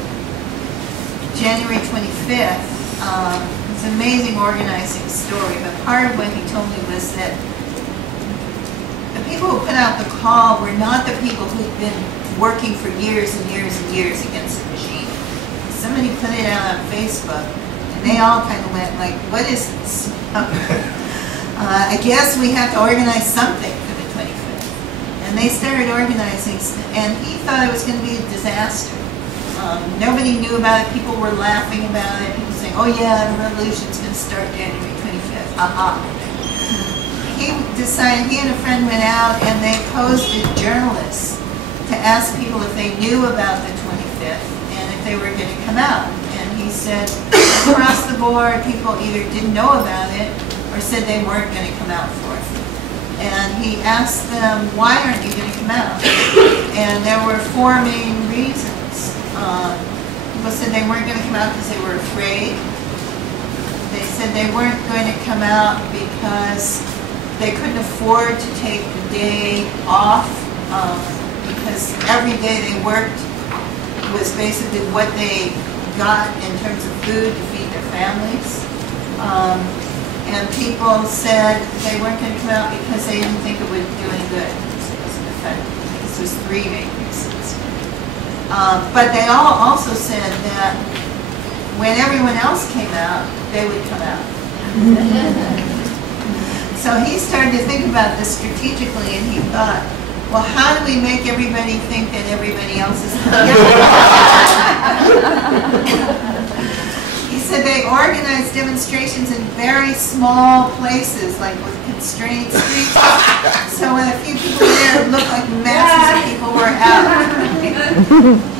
January 25th, it's an amazing organizing story, but part of what he told me was that the people who put out the call were not the people who'd been working for years and years and years against the regime. Somebody put it out on Facebook, and they all kind of went like, what is this? I guess we have to organize something for the 25th. And they started organizing, and he thought it was going to be a disaster. Nobody knew about it. People were laughing about it. People saying, oh yeah, the revolution's going to start January 25th. He decided, he and a friend went out and they posted journalists to ask people if they knew about the 25th and if they were going to come out. And he said, across the board, people either didn't know about it or said they weren't going to come out for it. And he asked them, why aren't you going to come out? And there were four main reasons. People said they weren't going to come out because they were afraid. They said they weren't going to come out because they couldn't afford to take the day off, because every day they worked was basically what they got in terms of food to feed their families. And people said they weren't going to come out because they didn't think it would do any good. It wasn't effective. This was three main reasons. But they all also said that when everyone else came out, they would come out. So he started to think about this strategically, and he thought, well, how do we make everybody think that everybody else is coming out? He said they organized demonstrations in very small places, like with constrained streets. So when a few people were there, it looked like masses of people were out.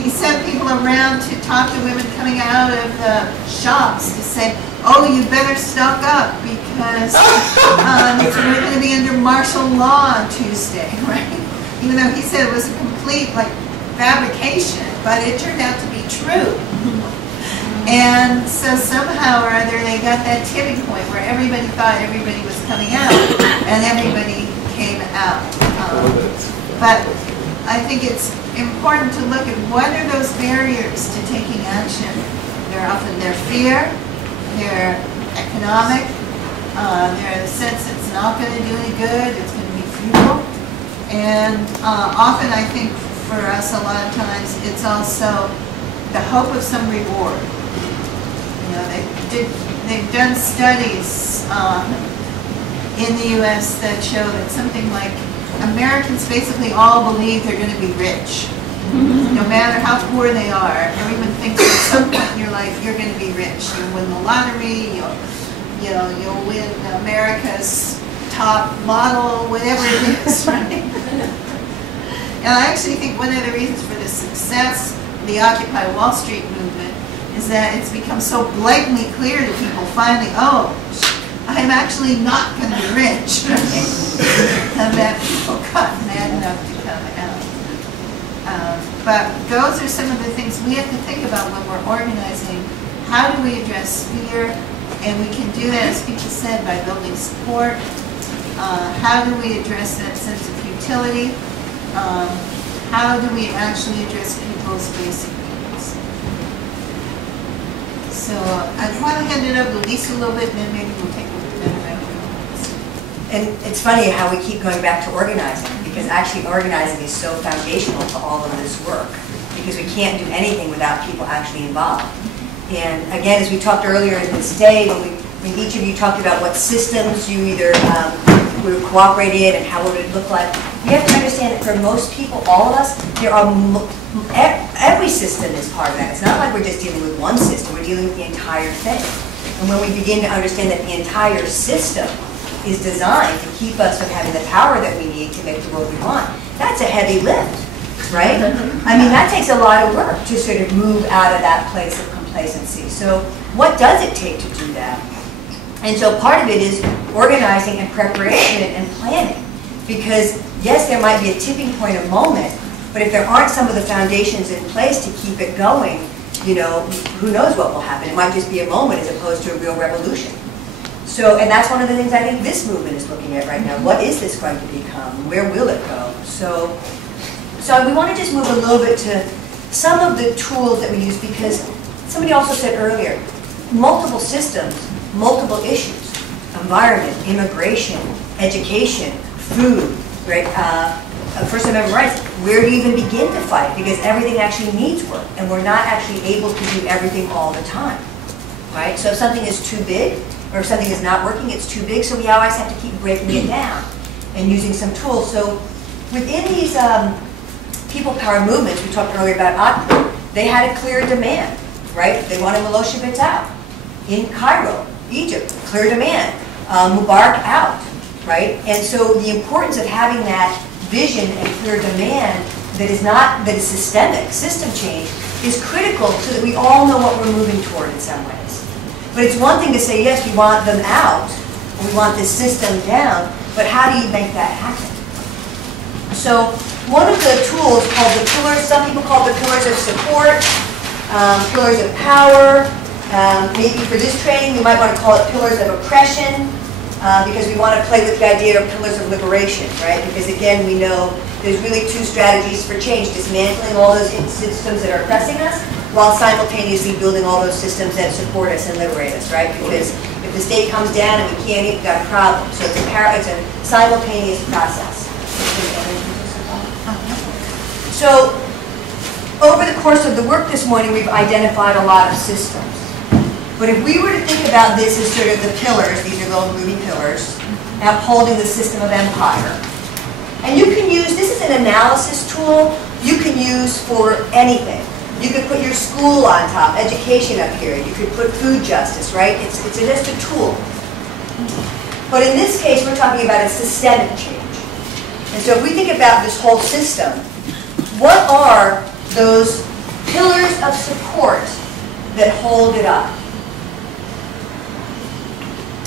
He sent people around to talk to women coming out of the shops to say, oh, you better stock up because we're going to be under martial law on Tuesday, right? Even though he said it was a complete fabrication, but it turned out to be true. And so somehow or other they got that tipping point where everybody thought everybody was coming out, and everybody came out. But I think it's important to look at what are those barriers to taking action. They're often their fear, they're economic, they're the sense it's not going to do any good, it's going to be futile. And often I think for us a lot of times it's also the hope of some reward. You know, they've done studies in the US that show that something like Americans basically all believe they're going to be rich. No matter how poor they are, everyone thinks at some point in your life you're going to be rich. You'll win the lottery, you'll win America's top model, whatever it is, right? And I actually think one of the reasons for the success of the Occupy Wall Street movement is that it's become so blatantly clear to people finally, oh, I'm actually not going to be rich, right? And that people got mad enough to come out. But those are some of the things we have to think about when we're organizing. How do we address fear? And we can do that, as people said, by building support. How do we address that sense of futility? How do we actually address people's basic needs? So I want to hand it over to Lisa a little bit, and then maybe we'll take a look at that. And it's funny how we keep going back to organizing, because actually organizing is so foundational to all of this work, because we can't do anything without people actually involved. And again, as we talked earlier in this day, when each of you talked about what systems you either would cooperate in and how it would look like, you have to understand that for most people, all of us, there are every system is part of that. It's not like we're just dealing with one system, we're dealing with the entire thing. And when we begin to understand that the entire system is designed to keep us from having the power that we need to make the world we want, that's a heavy lift, right? I mean, that takes a lot of work to sort of move out of that place of complacency. So what does it take to do that? And so part of it is organizing and preparation and planning. Because yes, there might be a tipping point, a moment, but if there aren't some of the foundations in place to keep it going, you know, who knows what will happen. It might just be a moment as opposed to a real revolution. So, and that's one of the things I think this movement is looking at right now. What is this going to become? Where will it go? So we want to just move a little bit to some of the tools that we use, because somebody also said earlier, multiple systems, multiple issues, environment, immigration, education, food, right? First Amendment rights, where do you even begin to fight? Because everything actually needs work, and we're not actually able to do everything all the time, right? So if something is too big, or if something is not working, it's too big, so we always have to keep breaking it down and using some tools. So within these people power movements, we talked earlier about Occupy, they had a clear demand, right? They wanted Milosevic out. In Cairo, Egypt, clear demand. Mubarak out, right? And so the importance of having that vision and clear demand that is systemic, system change, is critical so that we all know what we're moving toward in some ways. But it's one thing to say, yes, we want them out, or we want this system down, but how do you make that happen? So one of the tools called the pillars, some people call the pillars of support, pillars of power. Maybe for this training, we might want to call it pillars of oppression, because we want to play with the idea of pillars of liberation, right? Because again, we know there's really two strategies for change: dismantling all those systems that are oppressing us, while simultaneously building all those systems that support us and liberate us, right? Because if the state comes down and we can't eat, we've got a problem. So it's a simultaneous process. So over the course of the work this morning, we've identified a lot of systems. But if we were to think about this as sort of the pillars, these are little moving pillars, upholding the system of empire. And you can use, this is an analysis tool you can use for anything. You could put your school on top, education up here. You could put food justice, right? It's just a tool. But in this case, we're talking about a systemic change. And so if we think about this whole system, what are those pillars of support that hold it up?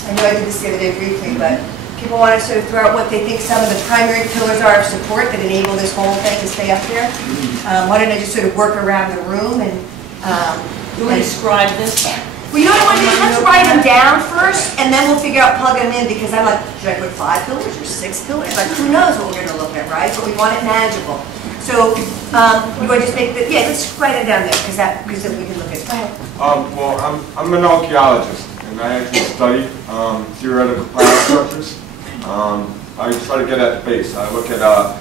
I know I did this the other day briefly, but people want to sort of throw out what they think some of the primary pillars are of support that enable this whole thing to stay up there. Why don't I just sort of work around the room and... you want to describe this? Well, you know what I want to do? Let's write them down first, and then we'll figure out plugging them in, because I'm like, should I put 5 pillars or 6 pillars? Like, who knows what we're going to look at, right? But we want it manageable. So, you want to just make the, yeah, let's write it down there, because then we can look at it. Go ahead. Well, I'm an archaeologist, and I actually study theoretical power structures. I try to get at the base. I look at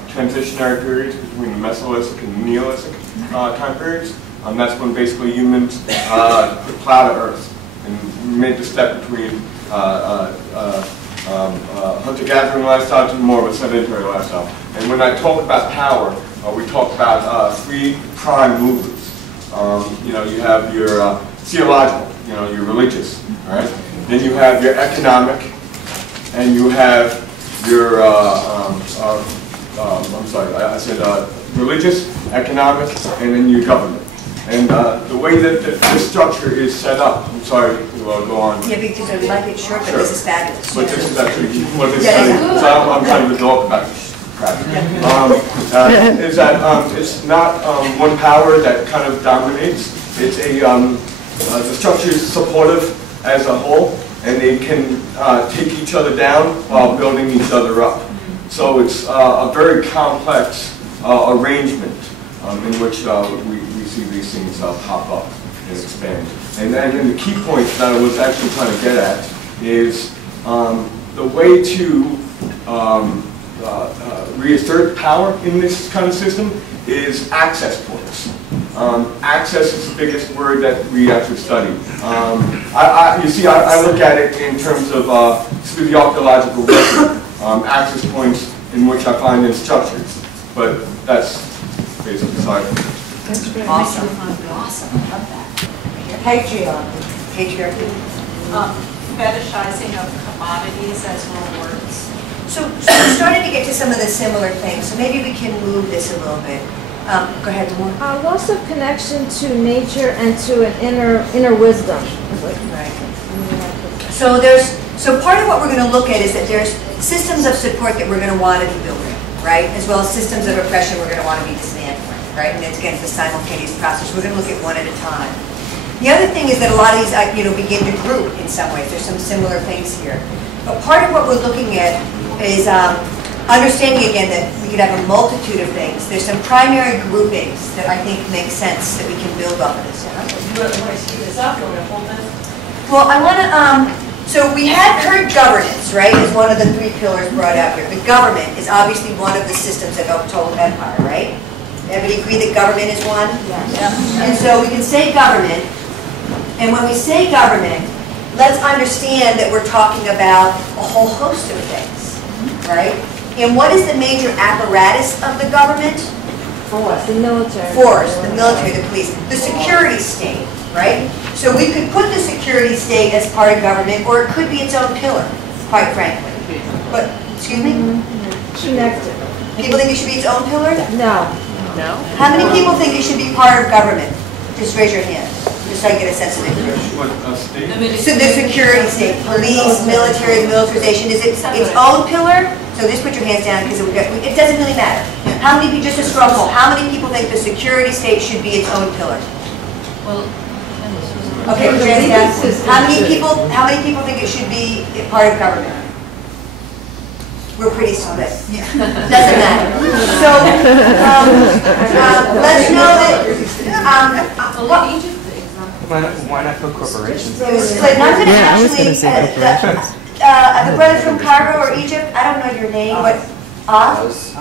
transitionary periods between the Mesolithic and Neolithic time periods. That's when basically humans put plow to earth and made the step between hunter-gathering lifestyle to more of a sedentary lifestyle. And when I talk about power, we talk about 3 prime movements. You know, you have your theological, you know, your religious, right? Then you have your economic, and you have your, I'm sorry, I said religious, economic, and then your government. And the way that this structure is set up, I'm sorry to go on. Yeah, because I'd like it short, but this is fabulous. But this is actually what this study, so I'm trying to talk about crap. Is that it's not one power that kind of dominates. It's a, the structure is supportive as a whole, and they can take each other down while building each other up. So it's a very complex arrangement in which we see these things pop up and expand. And then the key point that I was actually trying to get at is the way to reassert power in this kind of system is access points. Access is the biggest word that we actually study. You see, I look at it in terms of through the archaeological record, access points in which I find in structures. But that's basically science. That's great. Awesome. Awesome. I love that. Patriarchy. Patriarchy. Fetishizing of commodities as well words. So we're starting to get to some of the similar things. So maybe we can move this a little bit. Go ahead, Lamar. Loss of connection to nature and to an inner wisdom. Right. So part of what we're going to look at is that there's systems of support that we're going to want to be building, right? As well as systems of oppression we're going to want to be dismantling, right? And it's, again, it's a simultaneous process. We're going to look at one at a time. The other thing is that a lot of these, begin to group in some ways. There's some similar things here. But part of what we're looking at is understanding, again, that we could have a multitude of things. There's some primary groupings that I think make sense that we can build off of this. You want to speed this up? Or hold this? Well, I want to, so we had heard governance, right, as one of the 3 pillars brought out here. The government is obviously one of the systems that uphold empire, right? Everybody agree that government is one? Yeah. And so we can say government, and when we say government, let's understand that we're talking about a whole host of things, right? And what is the major apparatus of the government? Force, the military. Force, the military, the police, the security state, right? So we could put the security state as part of government, or it could be its own pillar, quite frankly. But, excuse me? Connected. People think it should be its own pillar? No. No? How many people think it should be part of government? Just raise your hand, just so I get a sense of it. So the security state, police, military, the militarization, is it its own pillar? So just put your hands down because it doesn't really matter. How many people, just a straw poll, how many people think the security state should be its own pillar? Well, okay, put your hands down. How many people think it should be a part of government? We're pretty split. Doesn't matter. So let's know that. Why not put corporations? It was split. And I'm going to actually, the brother from Cairo or Egypt, I don't know your name, but Oz.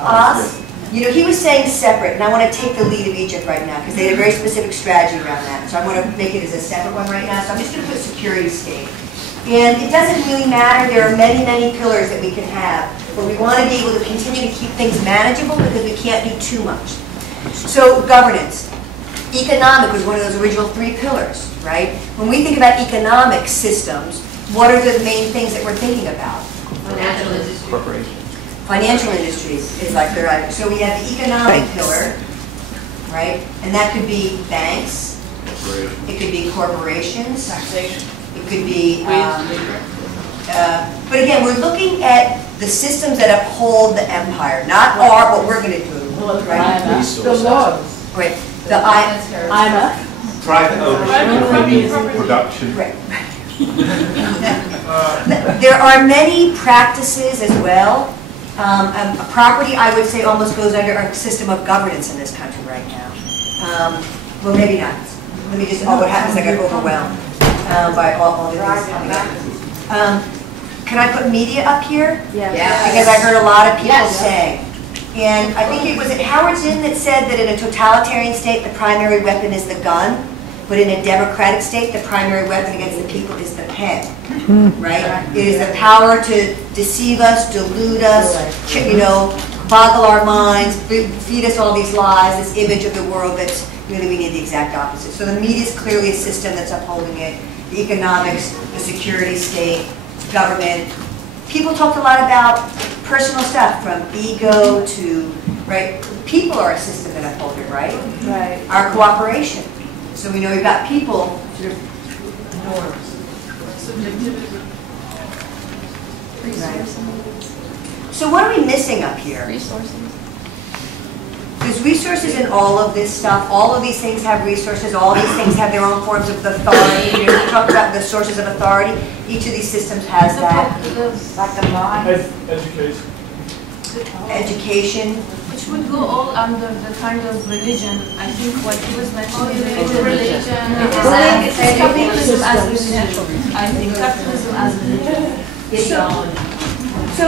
You know, he was saying separate, and I want to take the lead of Egypt right now because they had a very specific strategy around that. So I'm going to make it as a separate one right now. So I'm just going to put security state. And it doesn't really matter. There are many, many pillars that we can have, but we want to be able to continue to keep things manageable because we can't do too much. So governance. Economic was one of those original 3 pillars, right? When we think about economic systems, what are the main things that we're thinking about? Financial industry. Corporations. Financial industries is like their item. So we have the economic pillar, right? And that could be banks. It could be corporations. Taxation. It could be, but again, we're looking at the systems that uphold the empire, not what we're going to do. Right? The laws. Right. The IMF. Private ownership, production. Right. There are many practices as well. A property, I would say, almost goes under our system of governance in this country right now. Well, maybe not. Let me just, what happens is I got overwhelmed by all the things coming up. Can I put media up here? Yeah. Because I heard a lot of people say. And I think it was Howard Zinn that said that in a totalitarian state, the primary weapon is the gun. But in a democratic state, the primary weapon against the people is the pen, right? It is the power to deceive us, delude us, boggle our minds, feed us all these lies, this image of the world that's really we need the exact opposite. So the media is clearly a system that's upholding it. The economics, the security state, government. People talked a lot about personal stuff from ego to, right? People are a system that uphold it, right? Right. Our cooperation. So we know we've got people sort of Norms. Subjectivity. Right. So what are we missing up here? Resources. There's resources in all of this stuff. All of these things have resources. All of these things have their own forms of authority. You know, we talk about the sources of authority. Each of these systems has that. Like the mind. Education. Education. Which would go all under the kind of religion. I think what he was mentioning. Religion. It is capitalism as religion. I think capitalism as religion. So,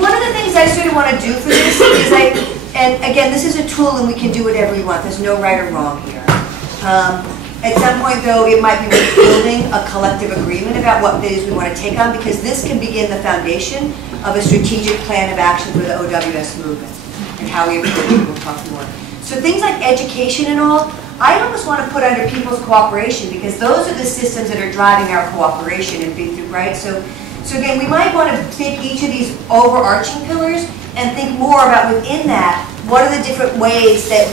one of the things I sort of want to do for this is and again, this is a tool and we can do whatever we want. There's no right or wrong here. At some point, though, it might be worth building a collective agreement about what it is we want to take on, because this can begin the foundation of a strategic plan of action for the OWS movement and how we approach it. We'll talk more. So things like education and all, I almost want to put under people's cooperation, because those are the systems that are driving our cooperation and being through, right? So again, we might want to take each of these overarching pillars and think more about within that, what are the different ways that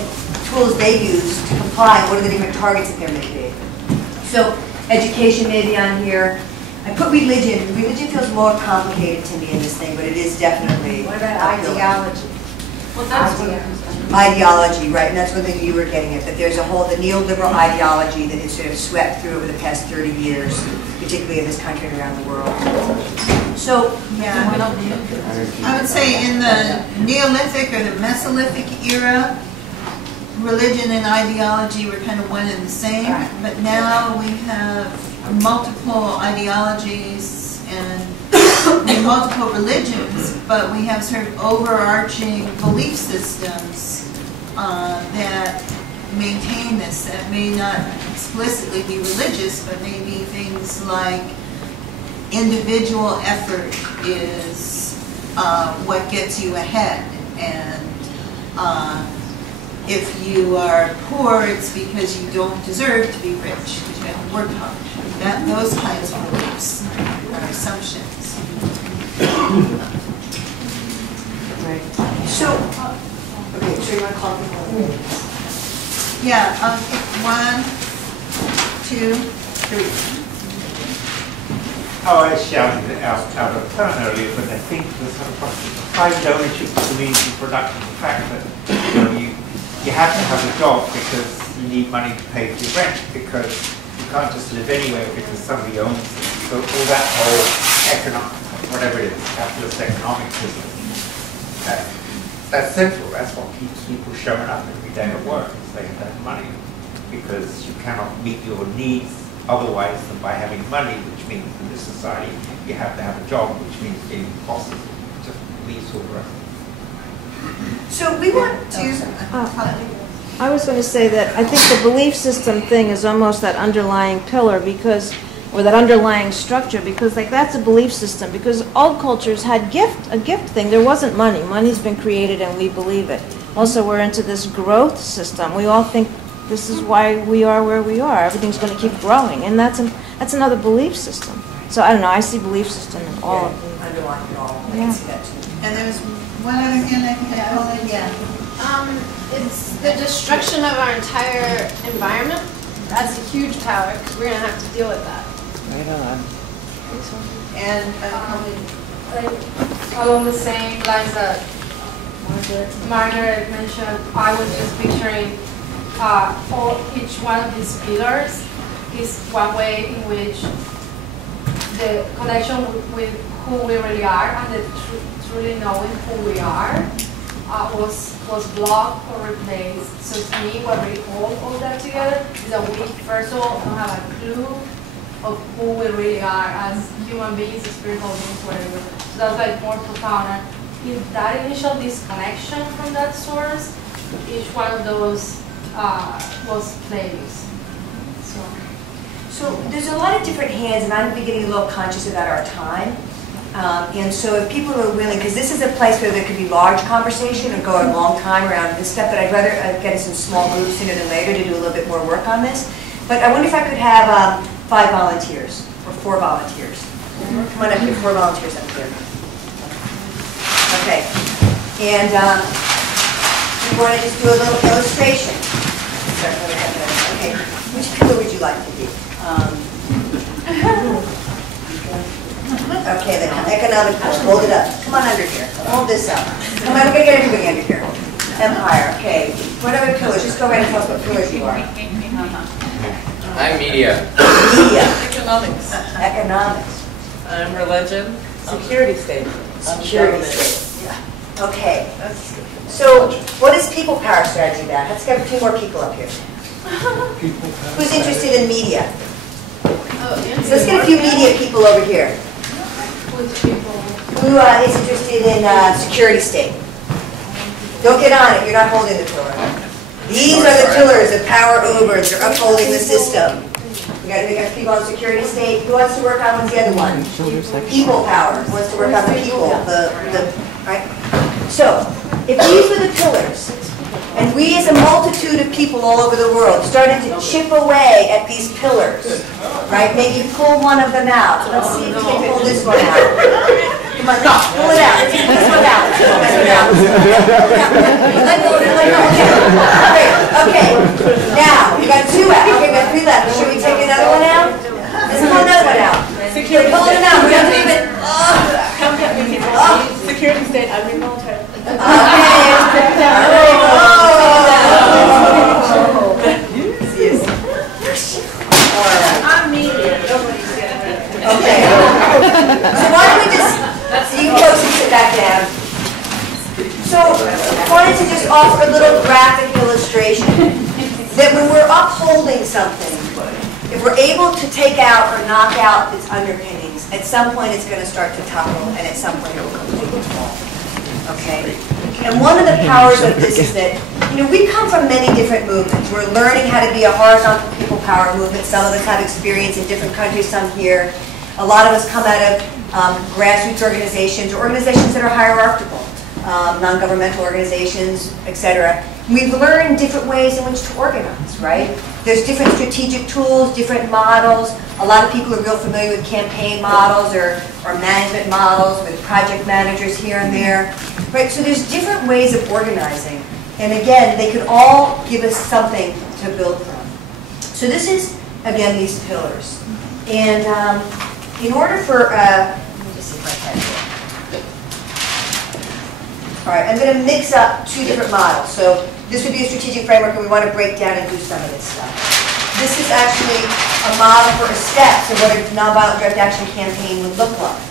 tools they use to comply, what are the different targets that there may be. So education may be on here. I put religion. Religion feels more complicated to me in this thing, but it is definitely. What about ideology? Well, that's Ideology, right, and that's one thing you were getting at, that there's a whole, the neoliberal ideology that has sort of swept through over the past 30 years, particularly in this country and around the world. So, yeah, I would say in the Neolithic or the Mesolithic era, religion and ideology were kind of one and the same, but now we have multiple ideologies and multiple religions, but we have sort of overarching belief systems that maintain this, that may not explicitly be religious, but maybe things like individual effort is what gets you ahead, and if you are poor, it's because you don't deserve to be rich, because you haven't worked hard. Those kinds of beliefs are assumptions. Right. So, okay, so you want to call people? Yeah, 1, 2, 3. Oh, I shouted it out of turn earlier, but I think there's sort of a private ownership to community production. The fact that you have to have a job because you need money to pay for your rent, because you can't just live anywhere because somebody owns it. So all that whole economic, whatever it is, capitalist economic system, that's central. That's what keeps people showing up every day at work. They have to have money because you cannot meet your needs otherwise than by having money, which means in this society you have to have a job, which means being possible. Just leaves all the rest. So we want to. I was going to say that I think the belief system thing is almost that underlying pillar, because, or that underlying structure, because like that's a belief system. Because old cultures had a gift thing. There wasn't money. Money's been created, and we believe it. Also, we're into this growth system. We all think this is why we are where we are. Everything's going to keep growing, and that's another belief system. So I don't know. I see belief system in all of these. Underlying it all. Yeah. I see that too. And there was one other hand I think I called it. Yeah. It's the destruction of our entire environment. That's a huge power because we're going to have to deal with that. Right on. And along the same lines that Margaret mentioned, I was just picturing each one of these pillars is one way in which the connection with who we really are and the truly knowing who we are was blocked or replaced. So to me, what we all that together is that we first of all don't have a clue of who we really are as human beings, spiritual beings, whatever. So that's like more profound. And in that initial disconnection from that source, each one of those was placed. So there's a lot of different hands, and I'm beginning a little conscious about our time. And so if people are willing, because this is a place where there could be large conversation or go a long time around this stuff, but I'd rather get us in small groups sooner than later to do a little bit more work on this. But I wonder if I could have 5 volunteers or 4 volunteers. Come on up here, 4 volunteers up here. Okay. And we want to just do a little illustration. Okay. Which pillar would you like to be? Okay, the economic pillar. Hold it up. Come on under here. Hold this up. Come on, we're going to get everybody under here. Empire. Okay. What other pillars? Just go right and tell us what pillars you are. I'm media. Media. Economics. Economics. I'm religion. Security state. Security state. Yeah. Okay. So, what is people power strategy about? Let's get a few more people up here. Who's interested in media? So let's get a few media people over here. Who is interested in security state? Don't get on it. You're not holding the pillar. These are the pillars of power over. They're upholding the system. We got people on security state. Who wants to work on what's the other one? People power. Who wants to work on the people? Right? So, if these were the pillars, and we as a multitude of people all over the world started to chip away at these pillars, right? Maybe pull one of them out. Let's see if we can pull this one out. Come on, pull it out. Let's pull this one out. Let's pull this one out. Let go. Okay. Now, we got 2 out. Okay, we got 3 left. Should we take another one out? Let's pull another one out. You're pulling them out. We have to even. Come get me, people. Security state, I'm involuntary. I'm medium. Nobody's getting it. Okay. So why don't we just, so you folks can sit back down. So I wanted to just offer a little graphic illustration that when we're upholding something, if we're able to take out or knock out its underpinnings, at some point it's going to start to topple, and at some point it will completely fall. Okay? And one of the powers of this is that, we come from many different movements. We're learning how to be a horizontal people power movement. Some of us have experience in different countries, some here. A lot of us come out of grassroots organizations or organizations that are hierarchical, non-governmental organizations, etc. We've learned different ways in which to organize, right? There's different strategic tools, different models. A lot of people are real familiar with campaign models or management models with project managers here and there, right? So there's different ways of organizing. And again, they could all give us something to build from. So this is, again, these pillars. And in order for, let me just see if I can. All right, I'm going to mix up two different models. So this would be a strategic framework, and we want to break down and do some of this stuff. This is actually a model for a steps of what a nonviolent direct action campaign would look like.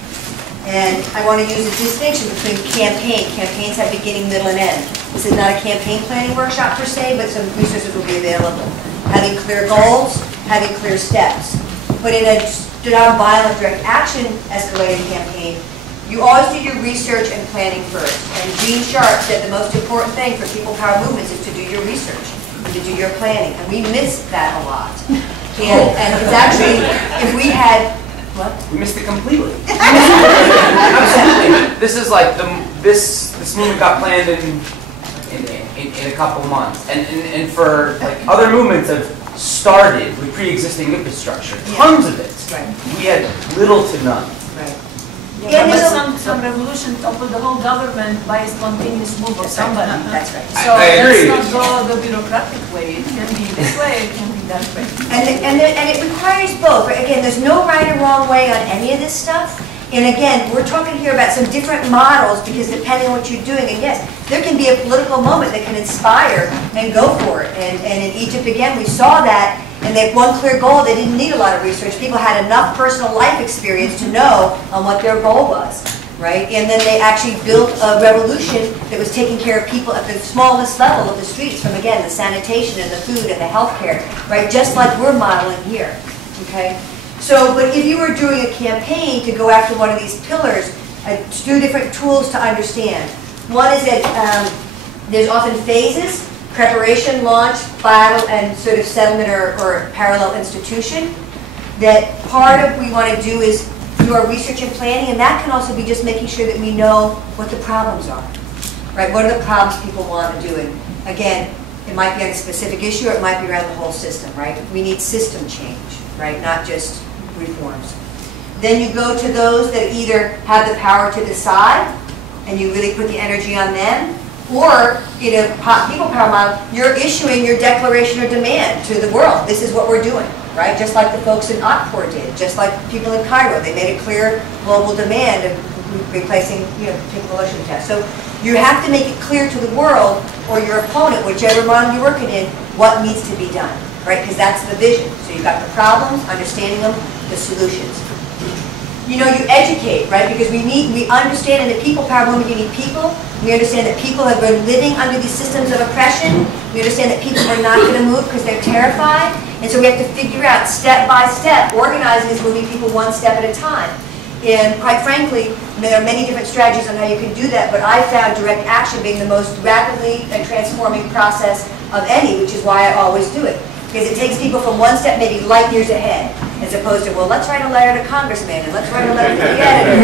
And I want to use a distinction between campaign. Campaigns have beginning, middle, and end. This is not a campaign planning workshop per se, but some resources will be available. Having clear goals, having clear steps. But in a nonviolent direct action escalated campaign, you always do your research and planning first. And Gene Sharp said the most important thing for people power movements is to do your research and to do your planning. And we miss that a lot. And it's actually, if we had, what? We missed it completely. Absolutely. This is like this movement got planned in a couple months, and for like other movements have started with pre-existing infrastructure, tons of it. Right. We had little to none. Right. Yeah, but some revolution toppled the whole government by a spontaneous move of somebody. That's right. So I agree. let's not go the bureaucratic way. It can be this way, it can be that way. And it requires both. Right? Again, there's no right or wrong way on any of this stuff. And again, we're talking here about some different models because depending on what you're doing, and yes, there can be a political moment that can inspire and go for it. And in Egypt, again, we saw that, and they had one clear goal. They didn't need a lot of research. People had enough personal life experience to know on what their goal was, right? And then they actually built a revolution that was taking care of people at the smallest level of the streets, from, again, the sanitation and the food and the healthcare, right? Just like we're modeling here, okay? So, but if you were doing a campaign to go after one of these pillars, two different tools to understand. One is that there's often phases: preparation, launch, battle, and sort of settlement or parallel institution. That part of what we want to do is do our research and planning, and that can also be just making sure that we know what the problems are, right? What are the problems people want to do? And again, it might be on a specific issue, or it might be around the whole system, right? We need system change, right? Not just reforms. Then you go to those that either have the power to decide, and you really put the energy on them, or in a people power model, you're issuing your declaration or demand to the world. This is what we're doing, right? Just like the folks in Akpor did, just like people in Cairo. They made a clear global demand of replacing, typical ocean tests. So you have to make it clear to the world or your opponent, whichever model you're working in, what needs to be done, right? Because that's the vision. So you've got the problems, understanding them, the solutions. You educate, right? Because we understand in the people power movement you need people. We understand that people have been living under these systems of oppression. We understand that people are not going to move because they're terrified. And so we have to figure out step by step, organizing is moving people one step at a time. And quite frankly, there are many different strategies on how you can do that, but I found direct action being the most rapidly transforming process of any, which is why I always do it. Because it takes people from one step, maybe light years ahead, as opposed to, well, let's write a letter to Congressman, and let's write a letter to the editor.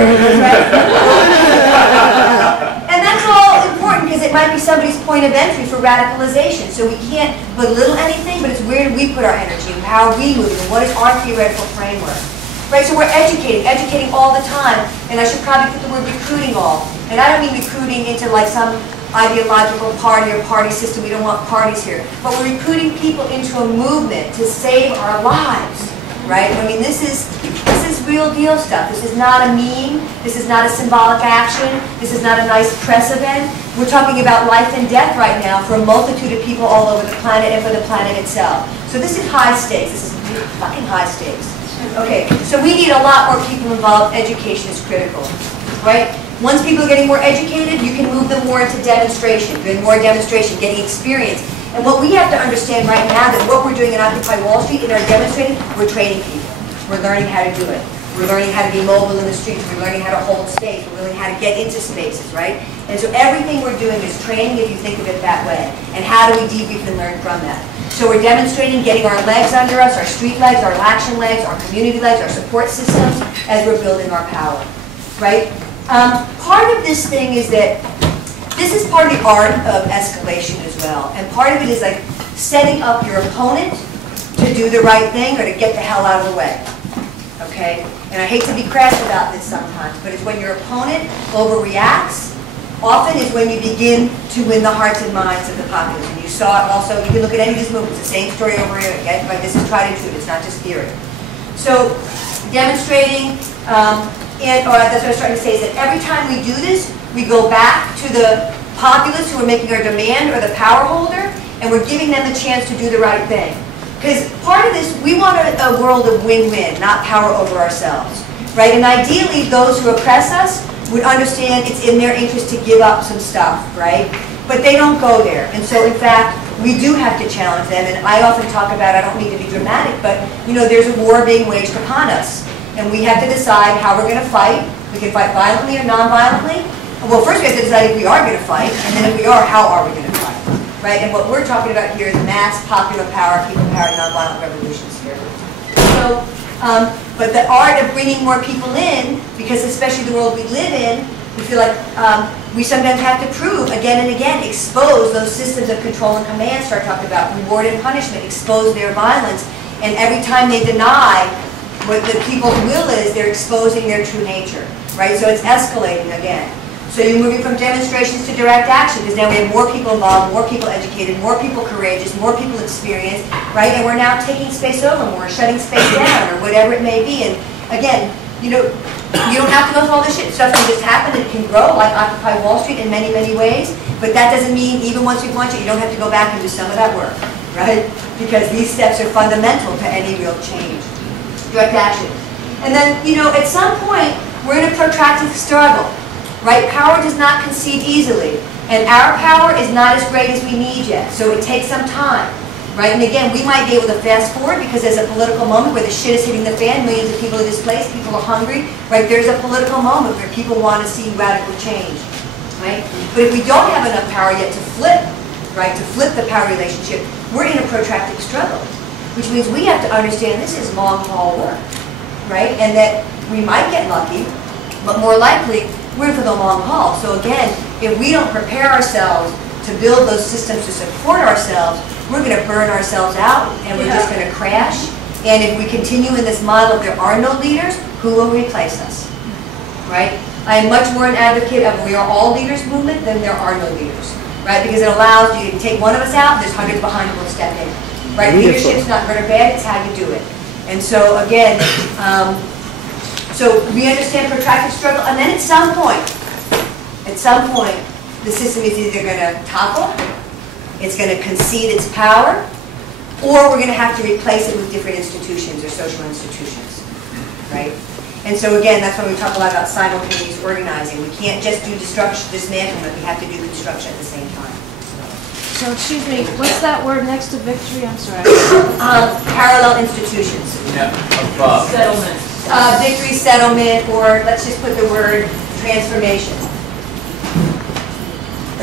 And that's all important, because it might be somebody's point of entry for radicalization. So we can't belittle anything, but it's where do we put our energy, and how are we moving, and what is our theoretical framework? Right, so we're educating all the time, and I should probably put the word recruiting all. And I don't mean recruiting into like some ideological party or party system. We don't want parties here. But we're recruiting people into a movement to save our lives, right? I mean, this is real deal stuff. This is not a meme. This is not a symbolic action. This is not a nice press event. We're talking about life and death right now for a multitude of people all over the planet and for the planet itself. So this is high stakes. This is fucking high stakes. Okay, so we need a lot more people involved. Education is critical, right? Once people are getting more educated, you can move them more into demonstration, doing more demonstration, getting experience. And what we have to understand right now that what we're doing in Occupy Wall Street in our demonstrating, we're training people. We're learning how to do it. We're learning how to be mobile in the streets. We're learning how to hold space. We're learning how to get into spaces, right? And so everything we're doing is training, if you think of it that way. And how do we debrief and learn from that? So we're demonstrating, getting our legs under us, our street legs, our action legs, our community legs, our support systems, as we're building our power, right? Part of this thing is that this is part of the art of escalation as well. And part of it is like setting up your opponent to do the right thing or to get the hell out of the way. Okay? And I hate to be crass about this sometimes, but it's when your opponent overreacts, often is when you begin to win the hearts and minds of the populace. And you saw it also, you can look at any of these movements, the same story over here again, right? This is tried and true, it's not just theory. So demonstrating, that's what I was trying to say, is that every time we do this, we go back to the populace who are making our demand or the power holder, and we're giving them the chance to do the right thing. Because part of this, we want a world of win-win, not power over ourselves, right? And ideally, those who oppress us would understand it's in their interest to give up some stuff, right? But they don't go there. And so, in fact, we do have to challenge them. And I often talk about, I don't need to be dramatic, but, you know, there's a war being waged upon us. And we have to decide how we're going to fight. We can fight violently or non-violently. Well, first we have to decide if we are going to fight, and then if we are, how are we going to fight? Right? And what we're talking about here is mass popular power, people power, nonviolent revolutions here. So, but the art of bringing more people in, because especially the world we live in, we feel like we sometimes have to prove again and again, expose those systems of control and command, start talking about reward and punishment, expose their violence, and every time they deny what the people's will is, they're exposing their true nature, right? So it's escalating again. So you're moving from demonstrations to direct action, because now we have more people involved, more people educated, more people courageous, more people experienced, right? And we're now taking space over more, shutting space down, or whatever it may be. And again, you know, you don't have to go through all this shit. Stuff can just happen. It can grow, like Occupy Wall Street in many, many ways. But that doesn't mean even once we've launched it, you don't have to go back and do some of that work, right? Because these steps are fundamental to any real change. Direct action. And then, you know, at some point, we're in a protracted struggle. Right? Power does not concede easily. And our power is not as great as we need yet. So it takes some time. Right? And again, we might be able to fast forward because there's a political moment where the shit is hitting the fan, millions of people are displaced, people are hungry. Right? There's a political moment where people want to see radical change. Right? But if we don't have enough power yet to flip, right, to flip the power relationship, we're in a protracted struggle. Which means we have to understand this is long haul work. Right? And that we might get lucky, but more likely, we're for the long haul. So again, if we don't prepare ourselves to build those systems to support ourselves, we're going to burn ourselves out and we're just going to crash. And if we continue in this model of there are no leaders, who will replace us? Right? I am much more an advocate of we are all leaders movement than there are no leaders. Right? Because it allows you to take one of us out, there's hundreds behind who will step in. Right? Leadership's not good or bad, it's how you do it. And so again, so we understand protracted struggle, and then at some point, the system is either going to topple, it's going to concede its power, or we're going to have to replace it with different institutions or social institutions, right? And so again, that's when we talk a lot about simultaneous organizing. We can't just do destruction, dismantlement, we have to do construction at the same time. So excuse me, what's that word next to victory? I'm sorry. Parallel institutions. Yeah, above. Settlement. Victory, settlement, or let's just put the word transformation.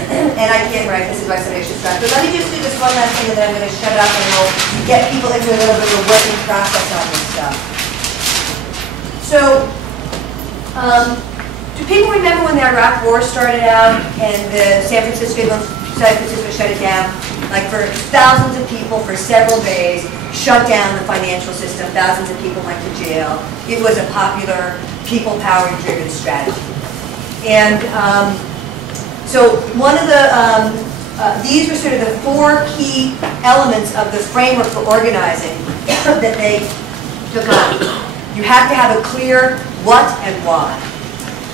And I can't write, this is why I said I should start. But let me just do this one last thing and then I'm going to shut up and we'll get people into a little bit of a working process on this stuff. So, do people remember when the Iraq War started out and the San Francisco shut it down? Like for thousands of people for several days, shut down the financial system, thousands of people went to jail. It was a popular, people power driven strategy. And so one of the, these were sort of the four key elements of the framework for organizing that they took on. You have to have a clear what and why.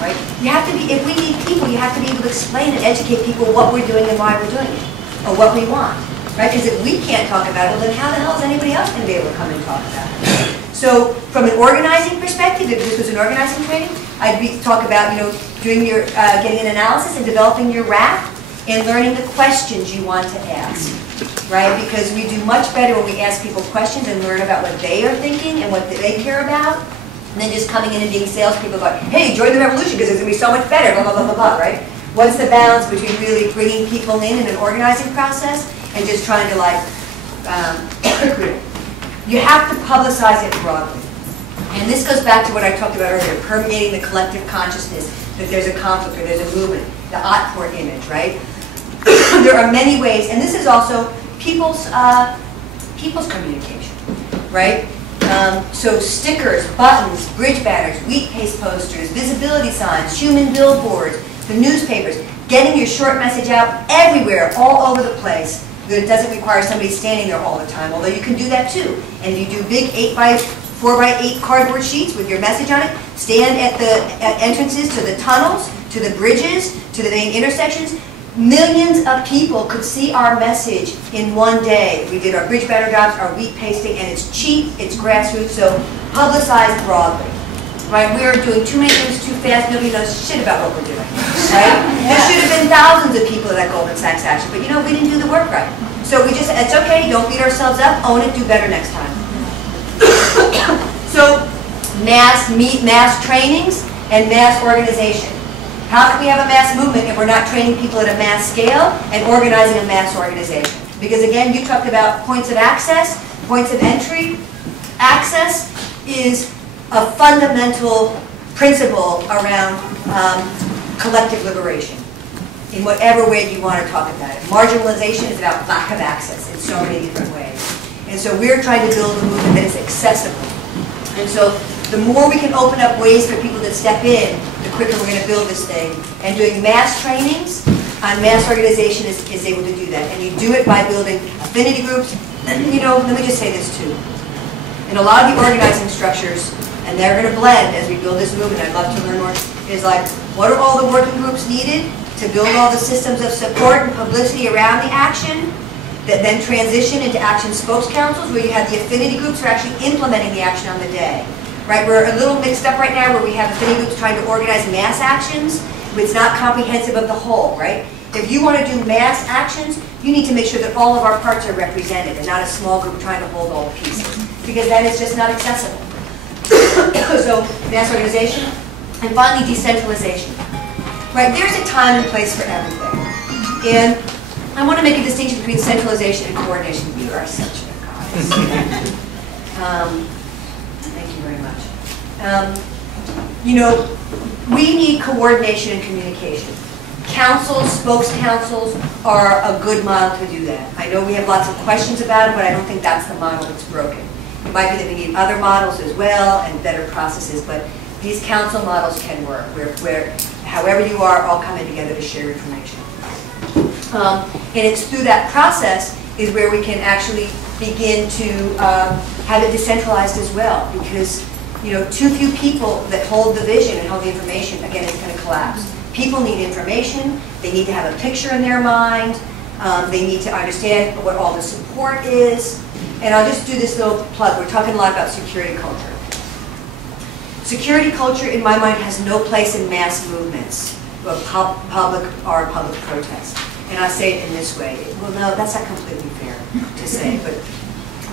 Right? You have to be, if we need people, you have to be able to explain and educate people what we're doing and why we're doing it, or what we want. Right? Because if we can't talk about it, well then how the hell is anybody else going to be able to come and talk about it? So from an organizing perspective, if this was an organizing training, I'd talk about, doing your, getting an analysis and developing your RAP and learning the questions you want to ask. Right? Because we do much better when we ask people questions and learn about what they are thinking and what they care about, than just coming in and being salespeople like, hey, join the revolution because it's going to be so much better, blah, blah, blah, blah, blah, right? What's the balance between really bringing people in an organizing process and just trying to you have to publicize it broadly. And this goes back to what I talked about earlier, permeating the collective consciousness that there's a conflict or there's a movement, the Otport image, right? There are many ways, and this is also people's communication, right? So stickers, buttons, bridge banners, wheat paste posters, visibility signs, human billboards, the newspapers, getting your short message out everywhere, all over the place. It doesn't require somebody standing there all the time, although you can do that too. And if you do big 4x8 cardboard sheets with your message on it, stand at the entrances to the tunnels, to the bridges, to the main intersections. Millions of people could see our message in one day. We did our bridge banner jobs, our wheat pasting, and it's cheap, it's grassroots, so publicize broadly. Right? We're doing too many things too fast, nobody knows shit about what we're doing. Right? There should have been thousands of people at that Goldman Sachs action, but we didn't do the work right. So we just, it's okay, don't beat ourselves up, own it, do better next time. So mass trainings and mass organization. How can we have a mass movement if we're not training people at a mass scale and organizing a mass organization? Because again, you talked about points of access, points of entry. Access is a fundamental principle around collective liberation, in whatever way you want to talk about it. Marginalization is about lack of access in so many different ways. And so we're trying to build a movement that is accessible. And so the more we can open up ways for people to step in, the quicker we're going to build this thing. And doing mass trainings on mass organization is able to do that. And you do it by building affinity groups. And let me just say this too. In a lot of the organizing structures, and they're going to blend as we build this movement, I'd love to learn more, is like, what are all the working groups needed to build all the systems of support and publicity around the action that then transition into action spokes councils where you have the affinity groups who are actually implementing the action on the day. Right? We're a little mixed up right now where we have affinity groups trying to organize mass actions, but it's not comprehensive of the whole, right? If you want to do mass actions, you need to make sure that all of our parts are represented and not a small group trying to hold all the pieces, because then it's just not accessible. So mass organization, and finally decentralization. Right? There's a time and place for everything. And I want to make a distinction between centralization and coordination. You are such a goddess. Thank you very much. We need coordination and communication. Councils, spokes councils are a good model to do that. I know we have lots of questions about it, but I don't think that's the model that's broken. It might be that we need other models as well and better processes, but these council models can work, where however you are, all coming together to share information. And it's through that process is where we can actually begin to have it decentralized as well, because too few people that hold the vision and hold the information, again, it's going to collapse. People need information, they need to have a picture in their mind, they need to understand what all the support is. And I'll just do this little plug. We're talking a lot about security culture. Security culture, in my mind, has no place in mass movements, public protests. And I say it in this way. Well, no, that's not completely fair to say. But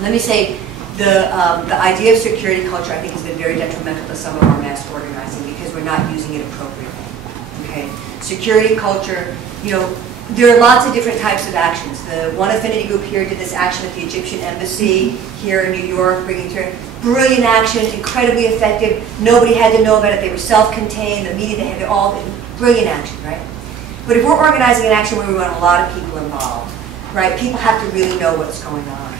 let me say, the idea of security culture, I think, has been very detrimental to some of our mass organizing because we're not using it appropriately. Okay, security culture. There are lots of different types of actions. The one affinity group here did this action at the Egyptian embassy here in New York, bringing to brilliant action, incredibly effective. Nobody had to know about it. They were self-contained. The media, they had all brilliant action, right? But if we're organizing an action where we want a lot of people involved, right? People have to really know what's going on.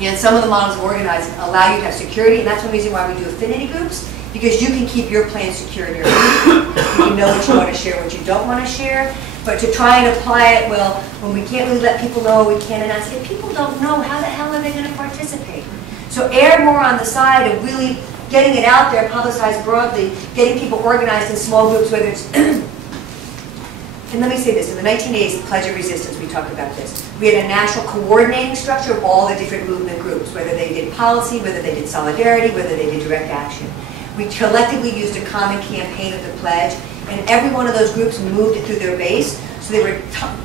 And some of the models of organizing allow you to have security, and that's one reason why we do affinity groups, because you can keep your plan secure in your group. You know what you want to share, what you don't want to share. But to try and apply it, well, when we can't really let people know, we can't announce it. If people don't know, how the hell are they going to participate? So err more on the side of really getting it out there, publicized broadly, getting people organized in small groups, whether it's, and let me say this, in the 1980s, the Pledge of Resistance, we talked about this. We had a national coordinating structure of all the different movement groups, whether they did policy, whether they did solidarity, whether they did direct action. We collectively used a common campaign of the Pledge, and every one of those groups moved it through their base. So